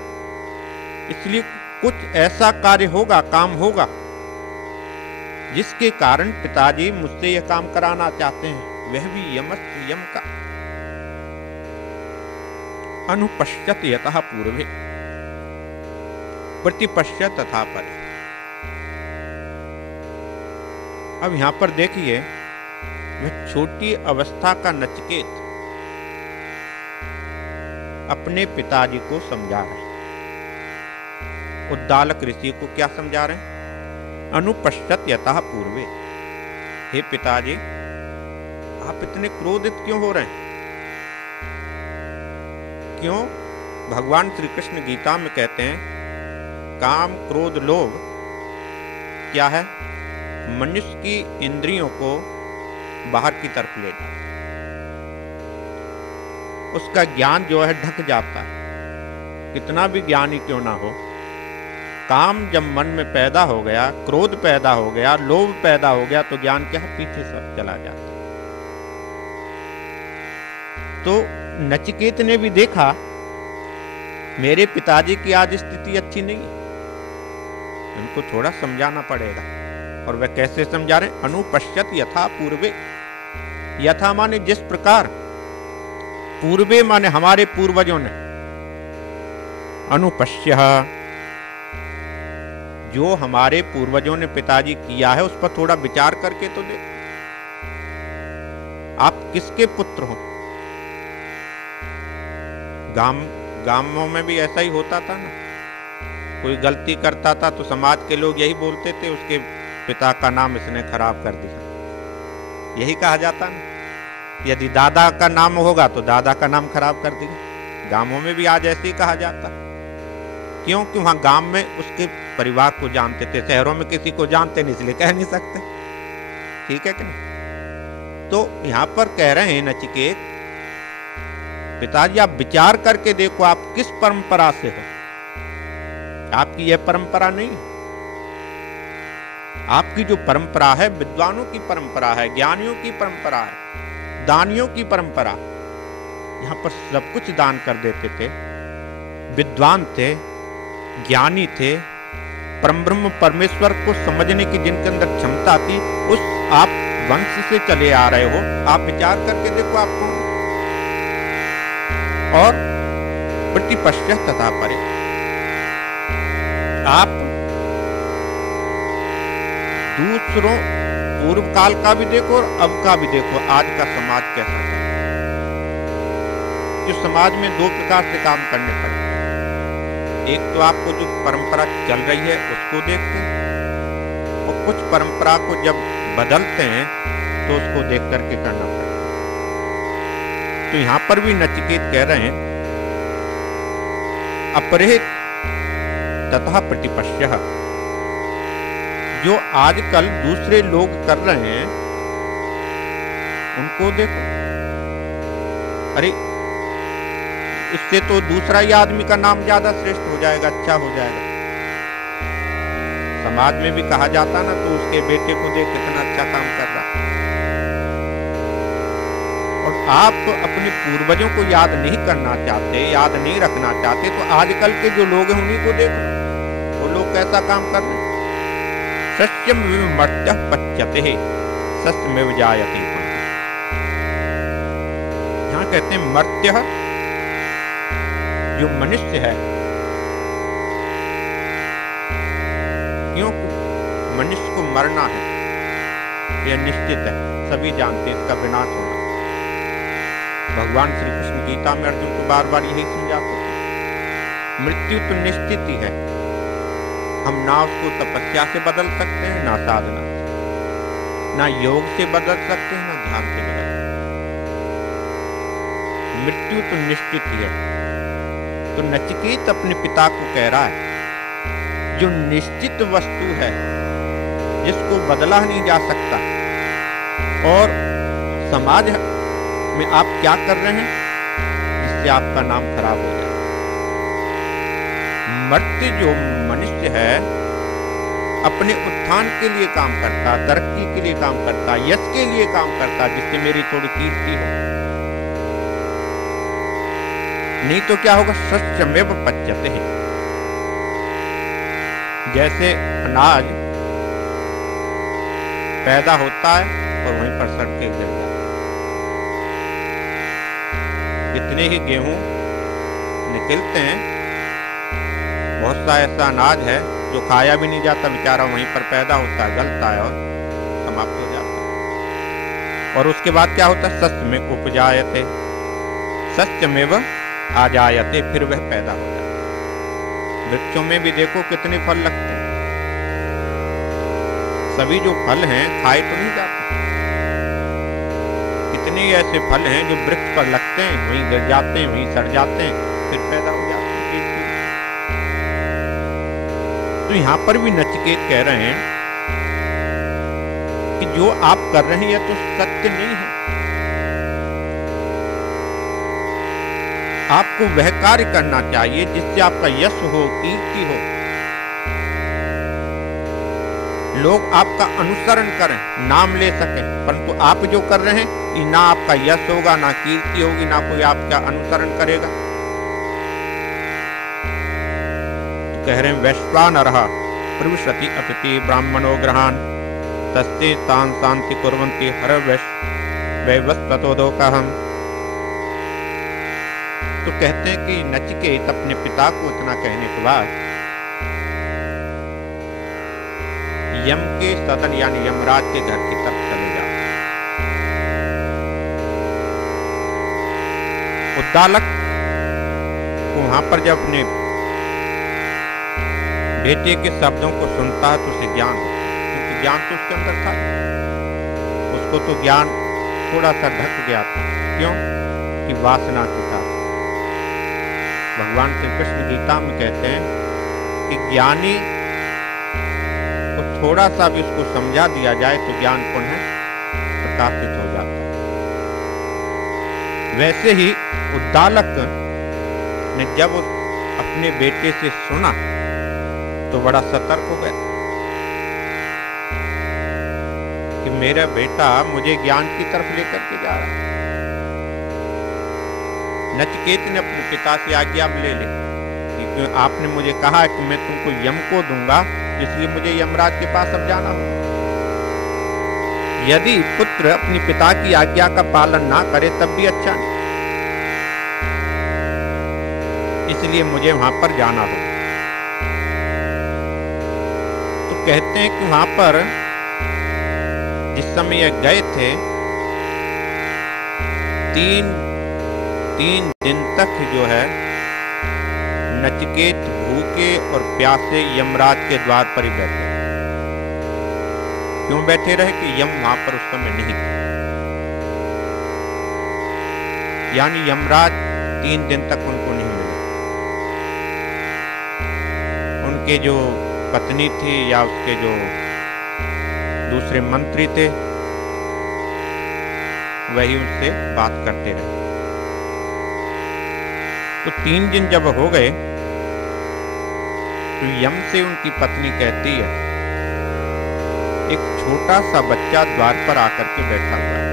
इसलिए कुछ ऐसा कार्य होगा, काम होगा जिसके कारण पिताजी मुझसे यह काम कराना चाहते हैं, वह भी यम का। अनुपश्यत यतः पूर्वे प्रतिपश्यत तथा परे। अब यहां पर देखिए वह छोटी अवस्था का नचिकेत अपने पिताजी को समझा रहे हैं। उद्दालक ऋषि को क्या समझा रहे हैं? अनुपश्यत यतः पूर्वे, हे पिताजी आप इतने क्रोधित क्यों हो रहे हैं? क्यों? भगवान श्री कृष्ण गीता में कहते हैं काम क्रोध लोभ क्या है? मनुष्य की इंद्रियों को बाहर की तरफ ले जाता, उसका ज्ञान जो है ढक जाता है। कितना भी ज्ञानी क्यों ना हो, काम जब मन में पैदा हो गया, क्रोध पैदा हो गया, लोभ पैदा हो गया, तो ज्ञान क्या है? पीछे सब चला जाता। तो नचिकेत ने भी देखा मेरे पिताजी की आज स्थिति अच्छी नहीं है, उनको थोड़ा समझाना पड़ेगा। और वह कैसे समझा रहे? अनुपश्यत यथा पूर्वे, यथा माने जिस प्रकार, पूर्वे माने हमारे पूर्वजों ने, अनुपश्य जो हमारे पूर्वजों ने पिताजी किया है उस पर थोड़ा विचार करके तो देखो। आप किसके पुत्र हो। गांवों में भी ऐसा ही होता था ना, कोई गलती करता था तो समाज के लोग यही बोलते थे, उसके पिता का नाम इसने खराब कर दिया, यही कहा जाता ना। यदि दादा का नाम होगा तो दादा का नाम खराब कर दिया। गांवों में भी आज ऐसे ही कहा जाता, क्योंकि वहां गांव में उसके परिवार को जानते थे, शहरों में किसी को जानते नहीं, इसलिए कह नहीं सकते। ठीक है कि नहीं? तो यहां पर कह रहे हैं नचिकेत, पिताजी आप विचार करके देखो आप किस परंपरा से हो। आपकी यह परंपरा नहीं, आपकी जो परंपरा है विद्वानों की परंपरा है, ज्ञानियों की परंपरा है, दानियों की परंपरा। यहां पर सब कुछ दान कर देते थे, विद्वान थे, ज्ञानी थे, परमब्रह्म परमेश्वर को समझने की जिनके अंदर क्षमता थी, उस आप वंश से चले आ रहे हो। आप विचार करके देखो आप कौन। और प्रतिपश्य तथा परे, आप दूसरों पूर्व काल का भी देखो और अब का भी देखो, आज का समाज कैसा है। जो समाज में दो प्रकार से काम करने पड़ते हैं, एक तो आपको जो परंपरा चल रही है उसको देखते हैं, और कुछ परंपरा को जब बदलते हैं तो उसको देख करके करना पड़ता है। तो यहां पर भी नचिकेत कह रहे हैं अपरे तथा प्रतिपश्य, जो आजकल दूसरे लोग कर रहे हैं उनको देखो। अरे इससे तो दूसरा ही आदमी का नाम ज्यादा श्रेष्ठ हो जाएगा, अच्छा हो जाएगा। समाज में भी कहा जाता ना, तो उसके बेटे को देख कितना अच्छा काम कर रहा है। और आप अपने पूर्वजों को याद नहीं करना चाहते, याद नहीं रखना चाहते, तो आजकल के जो लोग हैं उन्हीं को देखो, वो लोग कैसा काम कर रहे हैं। सस्यमेव मर्त्यः पच्यते सस्यमेव जायते। यहां कहते हैं मर्त्य जो मनुष्य है, क्यों मनुष्य को मरना है, यह निश्चित है, सभी जानते हैं इसका विनाश होना। भगवान श्री कृष्ण गीता में अर्जुन को बार बार यही समझाते हैं, मृत्यु तो निश्चित ही है। हम ना उसको तपस्या से बदल सकते हैं, ना साधना, ना योग से बदल सकते हैं, ना ध्यान से बदल सकते हैं। मृत्यु तो निश्चित ही है। तो नचिकेत अपने पिता को कह रहा है, जो निश्चित वस्तु है जिसको बदला नहीं जा सकता, और समाज में आप क्या कर रहे हैं जिससे आपका नाम खराब हो जाए। मर्त्य जो मनुष्य है अपने उत्थान के लिए काम करता, तरक्की के लिए काम करता, यश के लिए काम करता, जिससे मेरी थोड़ी कीर्ति हो। नहीं तो क्या होगा, सस्यमेव पच्यते हैं। जैसे अनाज पैदा होता है और वहीं पर सड़ के गिर जाता है। कितने ही गेहूं निकलते हैं, बहुत सा ऐसा अनाज है जो खाया भी नहीं जाता, बेचारा वहीं पर पैदा होता है, गलता है और समाप्त हो जाता है। और उसके बाद क्या होता है, सस्य में उपजायते, सत्यमेव आजायते, फिर वह पैदा हो जाता है। वृक्षों में भी देखो कितने फल लगते हैं, सभी जो फल हैं खाए तो नहीं जाते। कितने ऐसे फल हैं जो वृक्ष पर लगते हैं, वहीं गिर जाते हैं, वहीं सड़ जाते हैं, फिर पैदा हो जाते हैं। तो यहां पर भी नचिकेत कह रहे हैं कि जो आप कर रहे हैं यह तो सत्य नहीं है। आपको वह कार्य करना चाहिए जिससे आपका यश हो, कीर्ति हो, लोग आपका अनुसरण करें, नाम ले सकें। परंतु आप जो कर रहे हैं, ना आपका यश होगा, ना कीर्ति होगी, ना कोई आपका अनुसरण करेगा। कह रहे हैं वैश्वानरः प्रविशति अतिथि ब्राह्मणो गृहान् तस्ते तान् शान्ति कुर्वन्ति हरवैवस्वतोदोकहम्। तो कहते हैं कि नचिकेत अपने पिता को इतना कहने के बाद यम के सदन यानी यमराज के घर की तरफ चले जाते। उद्दालक वहां पर जब अपने बेटे के शब्दों को सुनता है तो उसे ज्ञान होता है, क्योंकि ज्ञान तो उसके अंदर था। उसको तो ज्ञान थोड़ा सा ढक गया था। क्यों? कि वासना के कारण। भगवान श्री कृष्ण गीता में कहते हैं कि ज्ञानी को थोड़ा सा भी उसको समझा दिया जाए तो ज्ञान पुनः प्रकाशित हो जाता है। वैसे ही उद्दालक ने जब अपने बेटे से सुना तो बड़ा सतर्क हो गया कि मेरा बेटा मुझे ज्ञान की तरफ लेकर के जा रहा है। नचिकेत ने अपने पिता से आज्ञा ले ली, क्योंकि आपने मुझे कहा कि मैं तुमको यम को दूंगा, इसलिए मुझे यमराज के पास अब जाना होगा। यदि पुत्र अपनी पिता की आज्ञा का पालन ना करे तब भी अच्छा नहीं, इसलिए मुझे वहां पर जाना होगा। तो कहते हैं कि वहां पर जिस समय यह गए थे, तीन दिन तक जो है नचिकेत भूखे और प्यासे यमराज के द्वार पर ही बैठे। क्यों बैठे रहे? कि यम वहां पर उस समय नहीं थे। यानी यमराज 3 दिन तक उनको नहीं मिले। उनके जो पत्नी थी या उसके जो दूसरे मंत्री थे वही उनसे बात करते रहे। तो 3 दिन जब हो गए तो यम से उनकी पत्नी कहती है, एक छोटा सा बच्चा द्वार पर आकर के बैठा हुआ है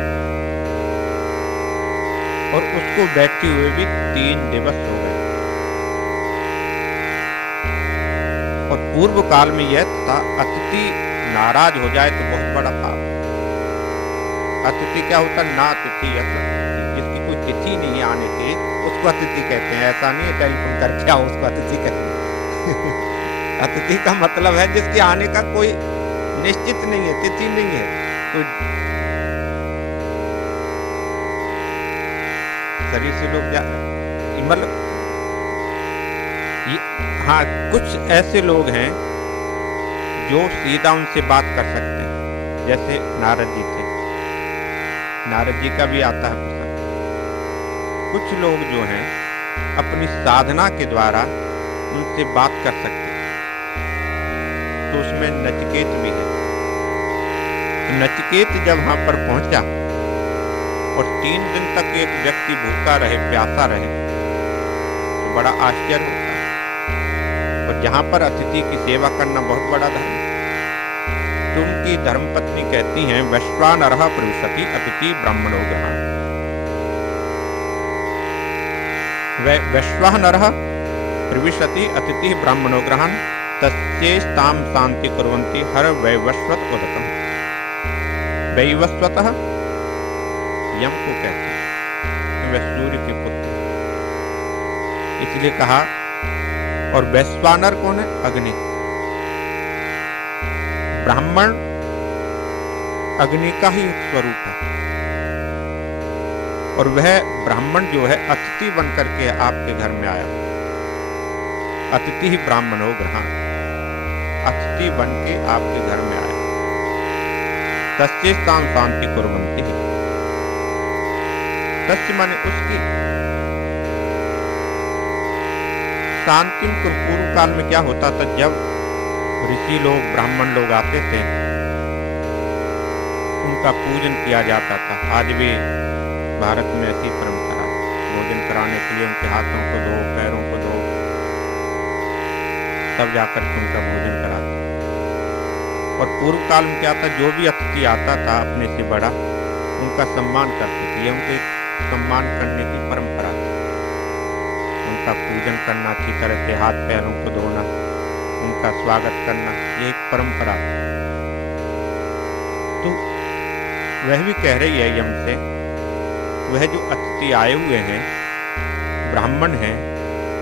और उसको बैठे हुए भी 3 दिवस हो गए। और पूर्व काल में यह था, अतिथि नाराज हो जाए तो बहुत बड़ा पाप। अतिथि क्या होता? ना अतिथि, जिसकी कोई तिथि नहीं है आने की उसको अतिथि कहते हैं। ऐसा नहीं है टेलीफोन करके आओ उसको अतिथि कहते हैं। अतिथि का मतलब है जिसके आने का कोई निश्चित नहीं है, तिथि नहीं है कोई। शरीर से लोग मतलब हाँ, कुछ ऐसे लोग हैं जो सीधा उनसे बात कर सकते हैं, जैसे नारद जी थे। नारद जी का भी आता है प्रसंग। कुछ लोग जो हैं अपनी साधना के द्वारा उनसे बात कर सकते हैं, तो उसमें नचिकेत भी है। तो नचिकेत जब वहां पर पहुंचा और 3 दिन तक एक व्यक्ति भूखा रहे, प्यासा रहे, तो बड़ा आश्चर्य होता है। और जहां पर अतिथि की सेवा करना बहुत बड़ा धर्म। तो उनकी धर्मपत्नी कहती हैं, वैश्वानरः प्रविशति अतिथि ब्राह्मणो गृहाण। वैश्वानरः प्रविशति अतिथि ब्राह्मणो गृहाण तस्येस्तां शांति कुर्वन्ति हर वैवस्वत उदकम्। वैवस्वतः यम को कहते हैं, वह सूर्य के पुत्र, इसलिए कहा। और वैश्वानर कौन है? अग्नि। ब्राह्मण अग्नि का ही एक स्वरूप है। और वह ब्राह्मण जो है अतिथि बनकर के आपके घर में आया। अतिथि ही ब्राह्मणो गृहाण, अतिथि बन के आपके घर में आया। तस्येस्तां शांति कुर्वन्ति, तस्य माने उसकी शांति। पूर्व काल में क्या होता था, जब ऋषि लोग, ब्राह्मण लोग आते थे, उनका पूजन किया जाता था। आज भी भारत में ऐसी परंपरा है। भोजन कराने के लिए उनके हाथों को धो, पैरों को धो, तब जाकर के उनका भोजन कराते। और पूर्व काल में क्या था, जो भी अतिथि आता था अपने से बड़ा, उनका सम्मान करते थे। उनके सम्मान करने की परंपरा थी। उनका पूजन करना, अच्छी तरह से हाथ पैरों को धोना, उनका स्वागत करना, ये एक परंपरा। तो वह भी कह रही है यम से, वह जो अतिथि आए हुए हैं ब्राह्मण हैं,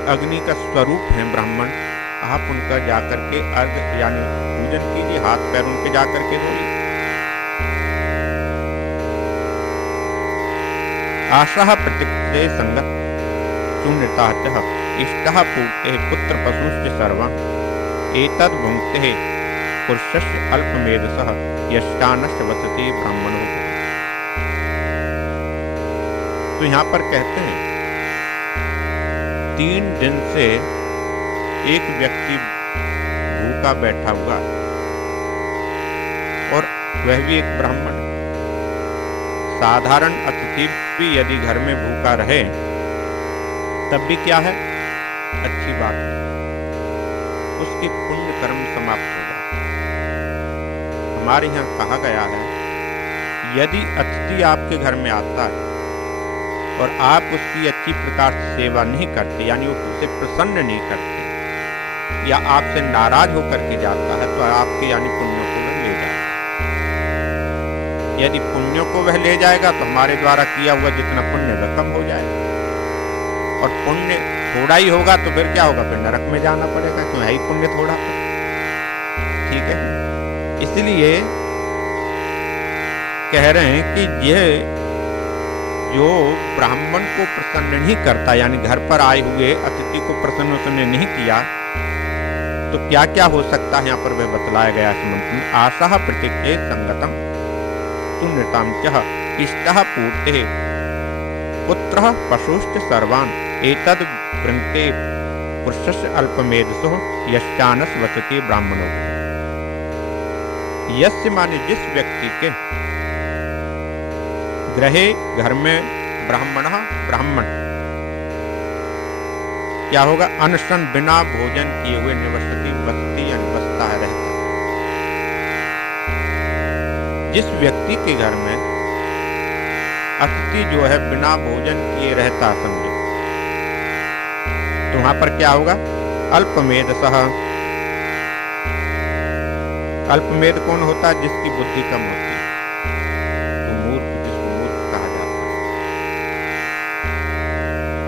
अग्नि का स्वरूप हैं ब्राह्मण, आप उनका जाकर के अर्घ यानी पूजन कीजिए, हाथ पैर उनके जाकर के धोइए। आशा प्रतिक्रिय संगत शून्यताचः इष्टः पूर्तेः पुत्र पशुश्च सर्वं एतद् भुङ्क्ते पुरुषस्य अल्पमेधसः यष्टानस्य वसति ब्राह्मणो। तो यहाँ पर कहते हैं 3 दिन से एक व्यक्ति भूखा बैठा हुआ और वह भी एक ब्राह्मण। साधारण अतिथि भी यदि घर में भूखा रहे तब भी क्या है, अच्छी बात है, उसके पुण्य कर्म समाप्त हो जाते हैं। हमारे यहाँ कहा गया है यदि अतिथि आपके घर में आता है और आप उसकी अच्छी प्रकार से सेवा नहीं करते, यानी उससे प्रसन्न नहीं करते या आपसे नाराज होकर के जाता है, तो आपके यानी पुण्यों को वह ले जाएगा। यदि पुण्यों को वह ले जाएगा तो हमारे द्वारा किया हुआ जितना पुण्य वह कम हो जाएगा, और पुण्य थोड़ा ही होगा तो फिर क्या होगा, फिर नरक में जाना पड़ेगा, क्यों है ही पुण्य थोड़ा। ठीक है, इसलिए कह रहे हैं कि यह जो ब्राह्मण को प्रसन्न नहीं करता, यानी घर पर आए हुए अतिथि को प्रसन्न उसने नहीं किया, तो क्या क्या हो सकता है यहाँ पर वह बतलाया गया इस मंत्र में। आशा प्रतिज्ञे संगतम शून्यतां च इष्टः पूर्तेः पुत्रः पशुश्च सर्वान् एतद् वृङ्क्ते पुरुषस्य अल्पमेधसो यश्चानस वसति ब्राह्मणो। यस्य माने जिस व्यक्ति के ग्रहे घर में ब्राह्मण क्या होगा, अनशन बिना भोजन किए हुए निवसति वसति यानी बसता है, रहता है। जिस व्यक्ति के घर में अतिथि जो है बिना भोजन किए रहता, समझो, तो वहां पर क्या होगा, अल्पमेधसः। अल्पमेध कौन होता है, जिसकी बुद्धि कम होती है,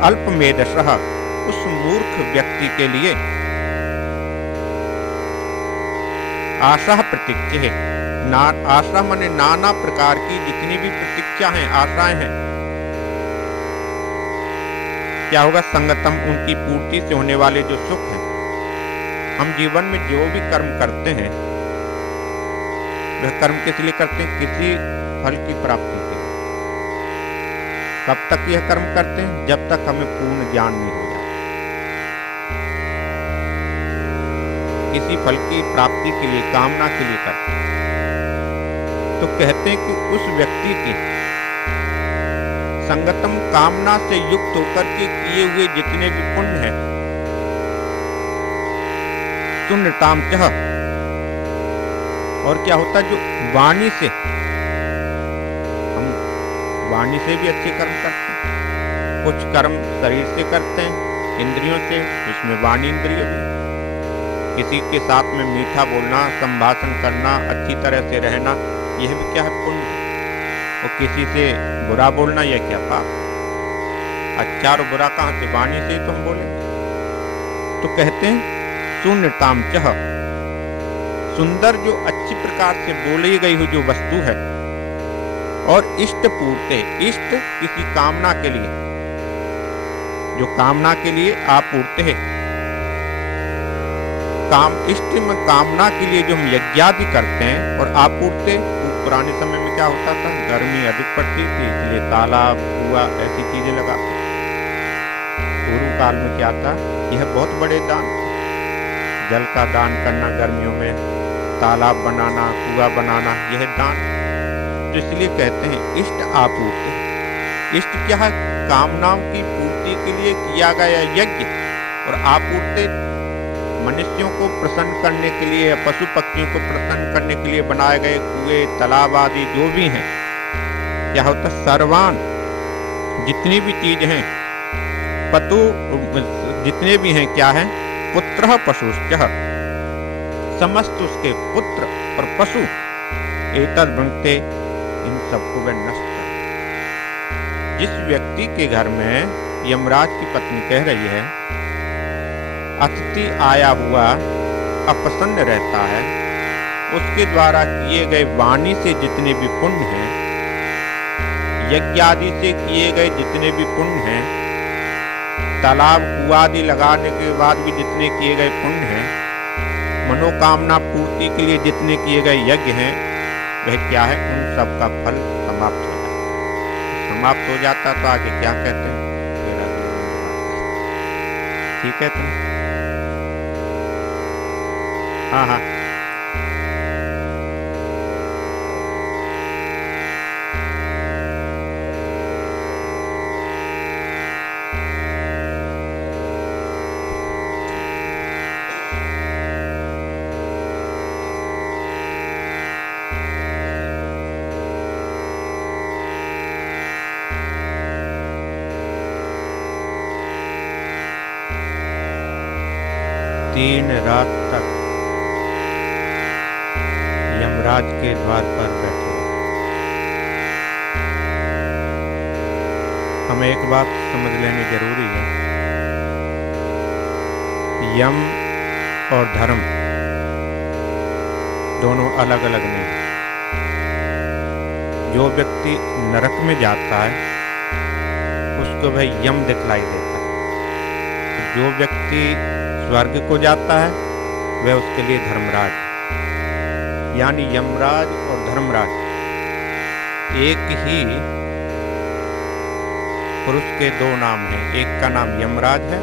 अल्पमेधसः उस मूर्ख व्यक्ति के लिए आशा प्रतीक्षा है। आशा माने नाना प्रकार की जितनी भी प्रतीक्षा हैं, आशाएं हैं, क्या होगा, संगतम उनकी पूर्ति से होने वाले जो सुख हैं। हम जीवन में जो भी कर्म करते हैं वह कर्म किस लिए करते हैं, किसी फल की प्राप्ति के लिए। कब तक यह कर्म करते हैं, जब तक हमें पूर्ण ज्ञान नहीं हो जाता। किसी फल की प्राप्ति के लिए, कामना के लिए करते हैं। तो कहते हैं कि उस व्यक्ति की संगतम कामना से युक्त होकर के किए हुए जितने भी पुण्य हैं, शून्यतां च, और क्या होता है, जो वाणी से, हम वाणी से भी अच्छे कर्म करते हैं, कुछ कर्म शरीर से करते हैं, इंद्रियों से, उसमें वाणी इंद्रिय भी। किसी के साथ में मीठा बोलना, संभाषण करना, अच्छी तरह से रहना, यह भी क्या है, पुण्य। और किसी से बुरा बोलना, यह क्या पाप। अच्छा और बुरा कहाँ से, वाणी से तो हम बोलेंगे। तो कहते हैं शून्यतां च, सुंदर जो अच्छी प्रकार से बोली गई हुई जो वस्तु है, और इष्ट पूर्ते, इष्ट किसी कामना के लिए, जो कामना के लिए आपूर्ते है, काम इष्ट में कामना के लिए जो हम यज्ञादि करते हैं, और आपूर्ते, पुराने समय में क्या होता था, गर्मी अधिक पड़ती थी इसलिए तालाब, कुआं ऐसी चीजें लगाते। पूर्व काल में क्या था, यह बहुत बड़े दान, जल का दान करना, गर्मियों में तालाब बनाना, कुआं बनाना, यह दान। तो इसलिए कहते हैं इष्ट आपूर्ति। इष्ट क्या है, कामनाओं की पूर्ति के लिए किया गया यज्ञ, और आपूर्ति मनुष्यों को प्रसन्न करने के लिए या पशु पक्षियों को प्रसन्न करने के लिए बनाए गए कुएं, तालाब आदि जो भी हैं, क्या होता है, सर्वान, जितनी भी चीज हैं, पतु जितने भी हैं, क्या है, पुत्र पशुश्च, समस्त उसके पुत्र और पशु, एतद् वृङ्क्ते, इन सबको वह नष्ट कर। जिस व्यक्ति के घर में यमराज की पत्नी कह रही है अतिथि आया हुआ अप्रसन्न रहता है, उसके द्वारा किए गए वाणी से जितने भी पुण्य हैं, यज्ञ आदि से किए गए जितने भी पुण्य हैं, तालाब कुआं आदि लगाने के बाद भी जितने किए गए पुण्य हैं, मनोकामना पूर्ति के लिए जितने किए गए यज्ञ हैं, वह क्या है, उन सब का फल समाप्त हो जाता है। समाप्त हो जाता तो आगे क्या कहते हैं, ठीक है तुम, हाँ हाँ तीन रात तक यमराज के द्वार पर बैठे। हमें एक बात समझ लेनी जरूरी है, यम और धर्म दोनों अलग अलग नहीं। जो व्यक्ति नरक में जाता है उसको वह यम दिखलाई देता है, जो व्यक्ति स्वर्ग को जाता है वह उसके लिए धर्मराज। यानी यमराज और धर्मराज एक ही पुरुष के दो नाम हैं। एक का नाम यमराज है,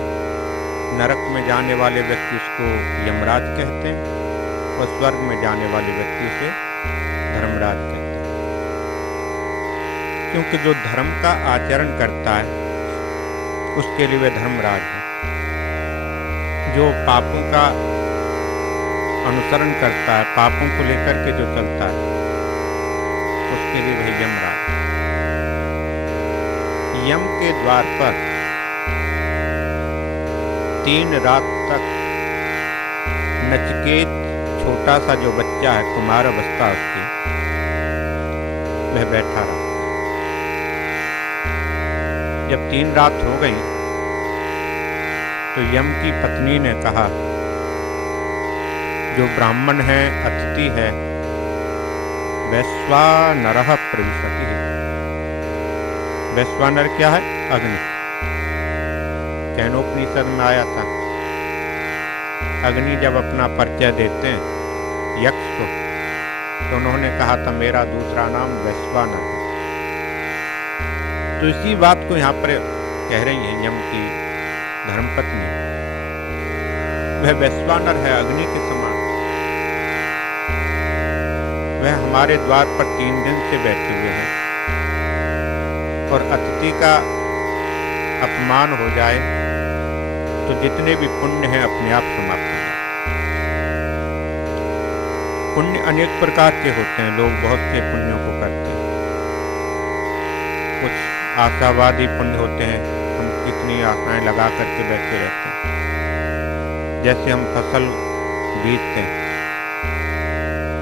नरक में जाने वाले व्यक्ति उसको यमराज कहते हैं, और स्वर्ग में जाने वाले व्यक्ति उसे धर्मराज कहते हैं। क्योंकि जो धर्म का आचरण करता है उसके लिए वह धर्मराज है, जो पापों का अनुसरण करता है, पापों को लेकर के जो चलता है, उसके लिए वह यमराज। यम के द्वार पर 3 रात तक नचिकेत, छोटा सा जो बच्चा है, कुमार अवस्था उसकी, वह बैठा रहा। जब 3 रात हो गई तो यम की पत्नी ने कहा, जो ब्राह्मण है, अतिथि है, वैश्वानरः प्रविशति। वैश्वानर क्या है, अग्नि। कैनोपनिषद में आया था, अग्नि जब अपना परिचय देते हैं यक्ष को, तो उन्होंने कहा था मेरा दूसरा नाम वैश्वानर है। तो इसी बात को यहाँ पर कह रही है यम की धर्मपत्नी, वह वैश्वानर है, अग्नि के समान। वह हमारे द्वार पर 3 दिन से बैठे हुए हैं, और अतिथि का अपमान हो जाए तो जितने भी पुण्य हैं अपने आप समाप्त हो जाए। पुण्य अनेक प्रकार के होते हैं, लोग बहुत से पुण्यों को करते हैं। कुछ आशावादी पुण्य होते हैं, हम कितनी आशाएं लगा करके बैठे रहते हैं। जैसे हम फसल बीजते हैं,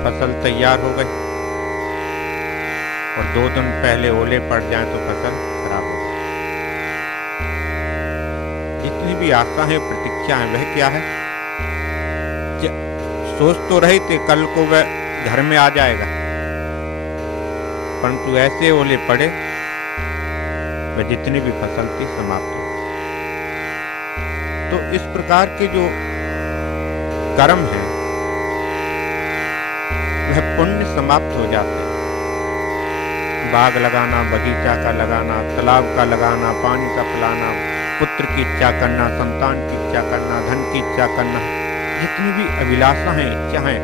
फसल तैयार हो गई और 2 दिन पहले ओले पड़ जाएं तो फसल खराब हो गई। जितनी भी आशा है, प्रतीक्षा है, वह क्या है, सोच तो रहे थे कल को वह घर में आ जाएगा, परंतु ऐसे ओले पड़े वह जितनी भी फसल थी समाप्त हो गई। तो इस प्रकार के जो कर्म हैं वह पुण्य समाप्त हो जाते हैं। बाग लगाना, बगीचा का लगाना, तालाब का लगाना, पानी का पिलाना, पुत्र की इच्छा करना, संतान की इच्छा करना, धन की इच्छा करना, जितनी भी अभिलाषा हैं, इच्छा हैं,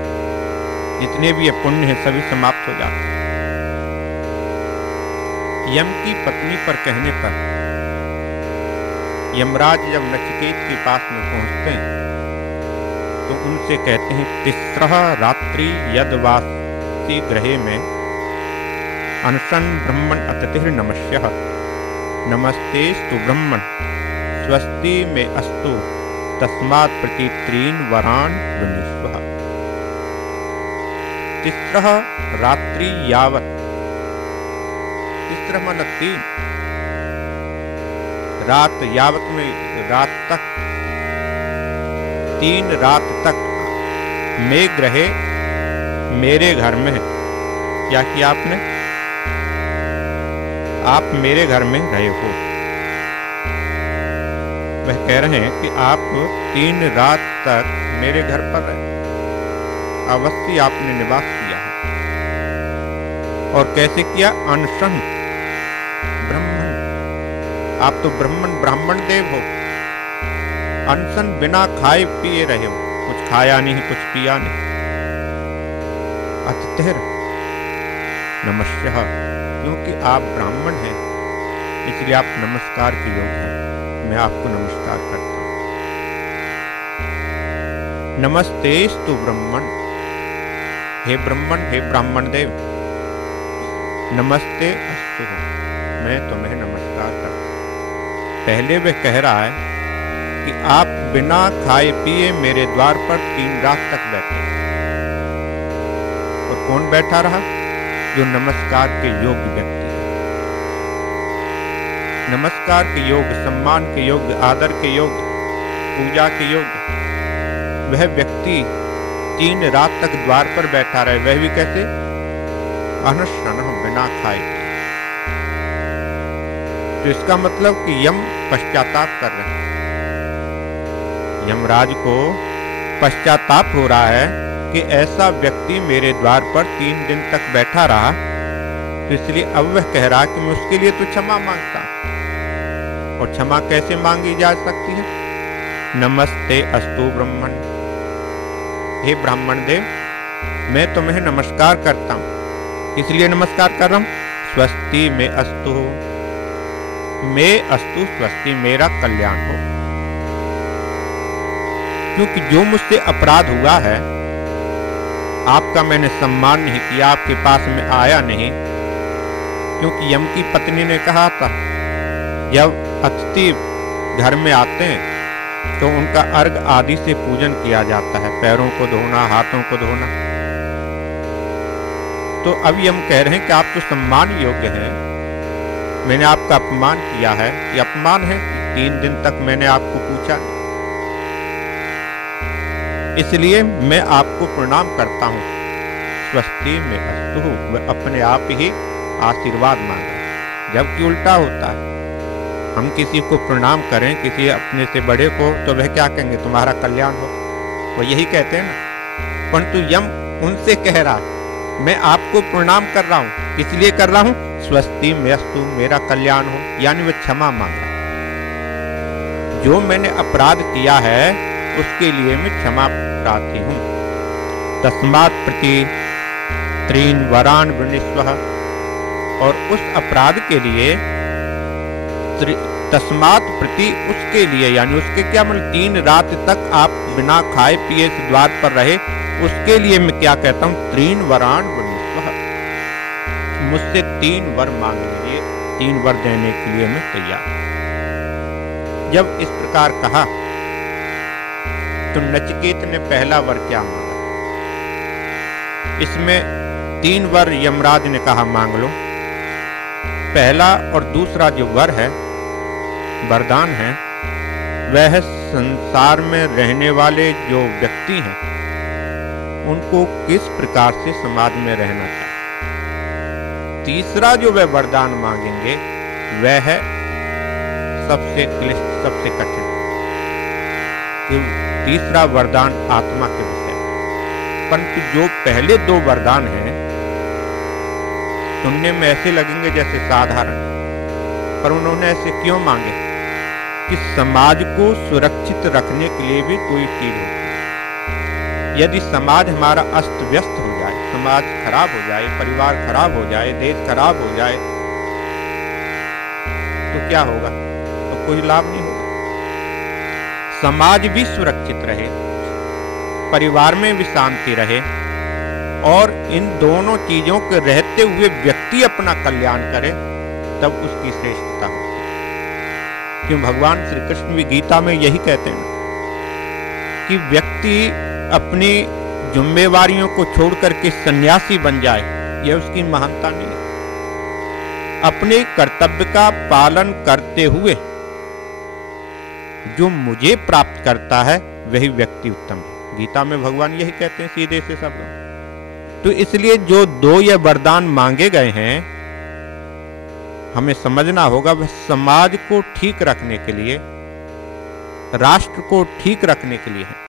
जितने भी ये पुण्य हैं, सभी समाप्त हो जाते हैं। यम की पत्नी पर कहने पर यमराज जब नचिकेत के पास में पहुंचते हैं तो उनसे कहते हैं, तिस्रः रात्रि यद्वासी गृहे में अनशन ब्रह्मण अतिथिर नमस्यः, नमस्तेस्तु ब्रह्मण स्वस्ति में अस्तु तस्मात् प्रतीत्रीन वरान वृणीष्वः। तिस्रः रात्रि यावत, तिस्रः मतलब 3 रात, यावत में रात तक, 3 रात तक मैं ग्रहे, मेरे घर में। क्या किया आपने, आप मेरे घर में रहे हो। वह कह रहे हैं कि आप 3 रात तक मेरे घर पर रहे, अवश्य आपने निवास किया है। और कैसे किया? अनशन ब्राह्मण, आप तो ब्राह्मण देव हो। अनशन बिना खाए पिए रहे हो, कुछ खाया नहीं, कुछ पिया नहीं। अतिथिर नमस्यः, क्योंकि आप ब्राह्मण हैं इसलिए आप नमस्कार के योग्य हैं। मैं आपको नमस्कार करता हूं। नमस्तेस्तु ब्रह्मण, हे ब्राह्मण देव, नमस्ते अस्तु, मैं तुम्हें नमस्कार करता हूं। पहले वह कह रहा है कि आप बिना खाए पिए मेरे द्वार पर 3 रात तक बैठे। और कौन बैठा रहा? जो नमस्कार के योग्य व्यक्ति है। नमस्कार के योग्य, सम्मान के योग्य, आदर के योग्य, पूजा के योग्य वह व्यक्ति 3 रात तक द्वार पर बैठा रहे। वह भी कैसे? अनशन, बिना खाए। तो इसका मतलब कि यम पश्चाताप कर रहे हैं। यमराज को पश्चाताप हो रहा है कि ऐसा व्यक्ति मेरे द्वार पर 3 दिन तक बैठा रहा, तो इसलिए अब वह कह रहा कि मैं उसके लिए तो क्षमा मांगता हूं। और क्षमा कैसे मांगी जा सकती है? नमस्ते अस्तु ब्रह्मण, हे ब्राह्मण देव, मैं तुम्हें नमस्कार करता हूं। इसलिए नमस्कार कर रहा हूं। स्वस्ति में अस्तु, में अस्तु स्वस्ति, मेरा कल्याण हो। क्योंकि जो मुझसे अपराध हुआ है, आपका मैंने सम्मान नहीं किया, आपके पास में आया नहीं। क्योंकि यम की पत्नी ने कहा था जब अतिथि घर में आते हैं तो उनका अर्घ आदि से पूजन किया जाता है, पैरों को धोना, हाथों को धोना। तो अब यम कह रहे हैं कि आप तो सम्मान योग्य हैं, मैंने आपका अपमान किया है। ये अपमान है कि 3 दिन तक मैंने आपको पूछा, इसलिए मैं आपको प्रणाम करता हूं। स्वस्ति में अस्तु, वह अपने आप ही आशीर्वाद मांगा। जबकि उल्टा होता है, हम किसी को प्रणाम करें, किसी अपने से बड़े को, तो वह क्या कहेंगे? तुम्हारा कल्याण हो। वह यही कहते हैं ना। परंतु यम उनसे कह रहा, मैं आपको प्रणाम कर रहा हूं। किस लिए कर रहा हूं? स्वस्ति में अस्तु, मेरा कल्याण हो। यानी वह क्षमा मांग रहा है। जो मैंने अपराध किया है उसके लिए मैं क्षमा प्रार्थी हूं। तस्मात् प्रति 3 वरान वृणीष्व, और उस अपराध के लिए तस्मात् प्रति, उसके लिए, यानी उसके क्या मतलब 3 रात तक आप बिना खाए पिए से द्वार पर रहे, उसके लिए मैं क्या कहता हूं? 3 वरान वृणीष्व, मुझसे 3 वर मांग लीजिए, 3 वर देने के लिए मैं तैयार। जब इस प्रकार कहा तो नचिकेत ने पहला वर क्या मांगा? इसमें 3 वर यमराज ने कहा मांग लो। पहला और दूसरा जो वर है, वरदान है, वह संसार में रहने वाले जो व्यक्ति हैं उनको किस प्रकार से समाज में रहना चाहिए। तीसरा जो वह वरदान मांगेंगे वह है सबसे क्लिष्ट, सबसे कठिन। तीसरा वरदान आत्मा के विषय। परंतु जो पहले 2 वरदान हैं सुनने में ऐसे लगेंगे जैसे साधारण, पर उन्होंने ऐसे क्यों मांगे? कि समाज को सुरक्षित रखने के लिए भी कोई चीज होती है। यदि समाज हमारा अस्त व्यस्त हो जाए, समाज खराब हो जाए, परिवार खराब हो जाए, देश खराब हो जाए, तो क्या होगा? तो कोई लाभ नहीं होगा। समाज भी सुरक्षित रहे, परिवार में भी शांति रहे, और इन दोनों चीजों के रहते हुए व्यक्ति अपना कल्याण करे, तब उसकी श्रेष्ठता होती है। क्यों भगवान श्री कृष्ण भी गीता में यही कहते हैं कि व्यक्ति अपनी जिम्मेवारियों को छोड़कर के सन्यासी बन जाए, यह उसकी महानता नहीं है। अपने कर्तव्य का पालन करते हुए जो मुझे प्राप्त करता है वही व्यक्ति उत्तम है। गीता में भगवान यही कहते हैं सीधे से शब्द। तो इसलिए जो 2 ये वरदान मांगे गए हैं, हमें समझना होगा वह समाज को ठीक रखने के लिए, राष्ट्र को ठीक रखने के लिए है।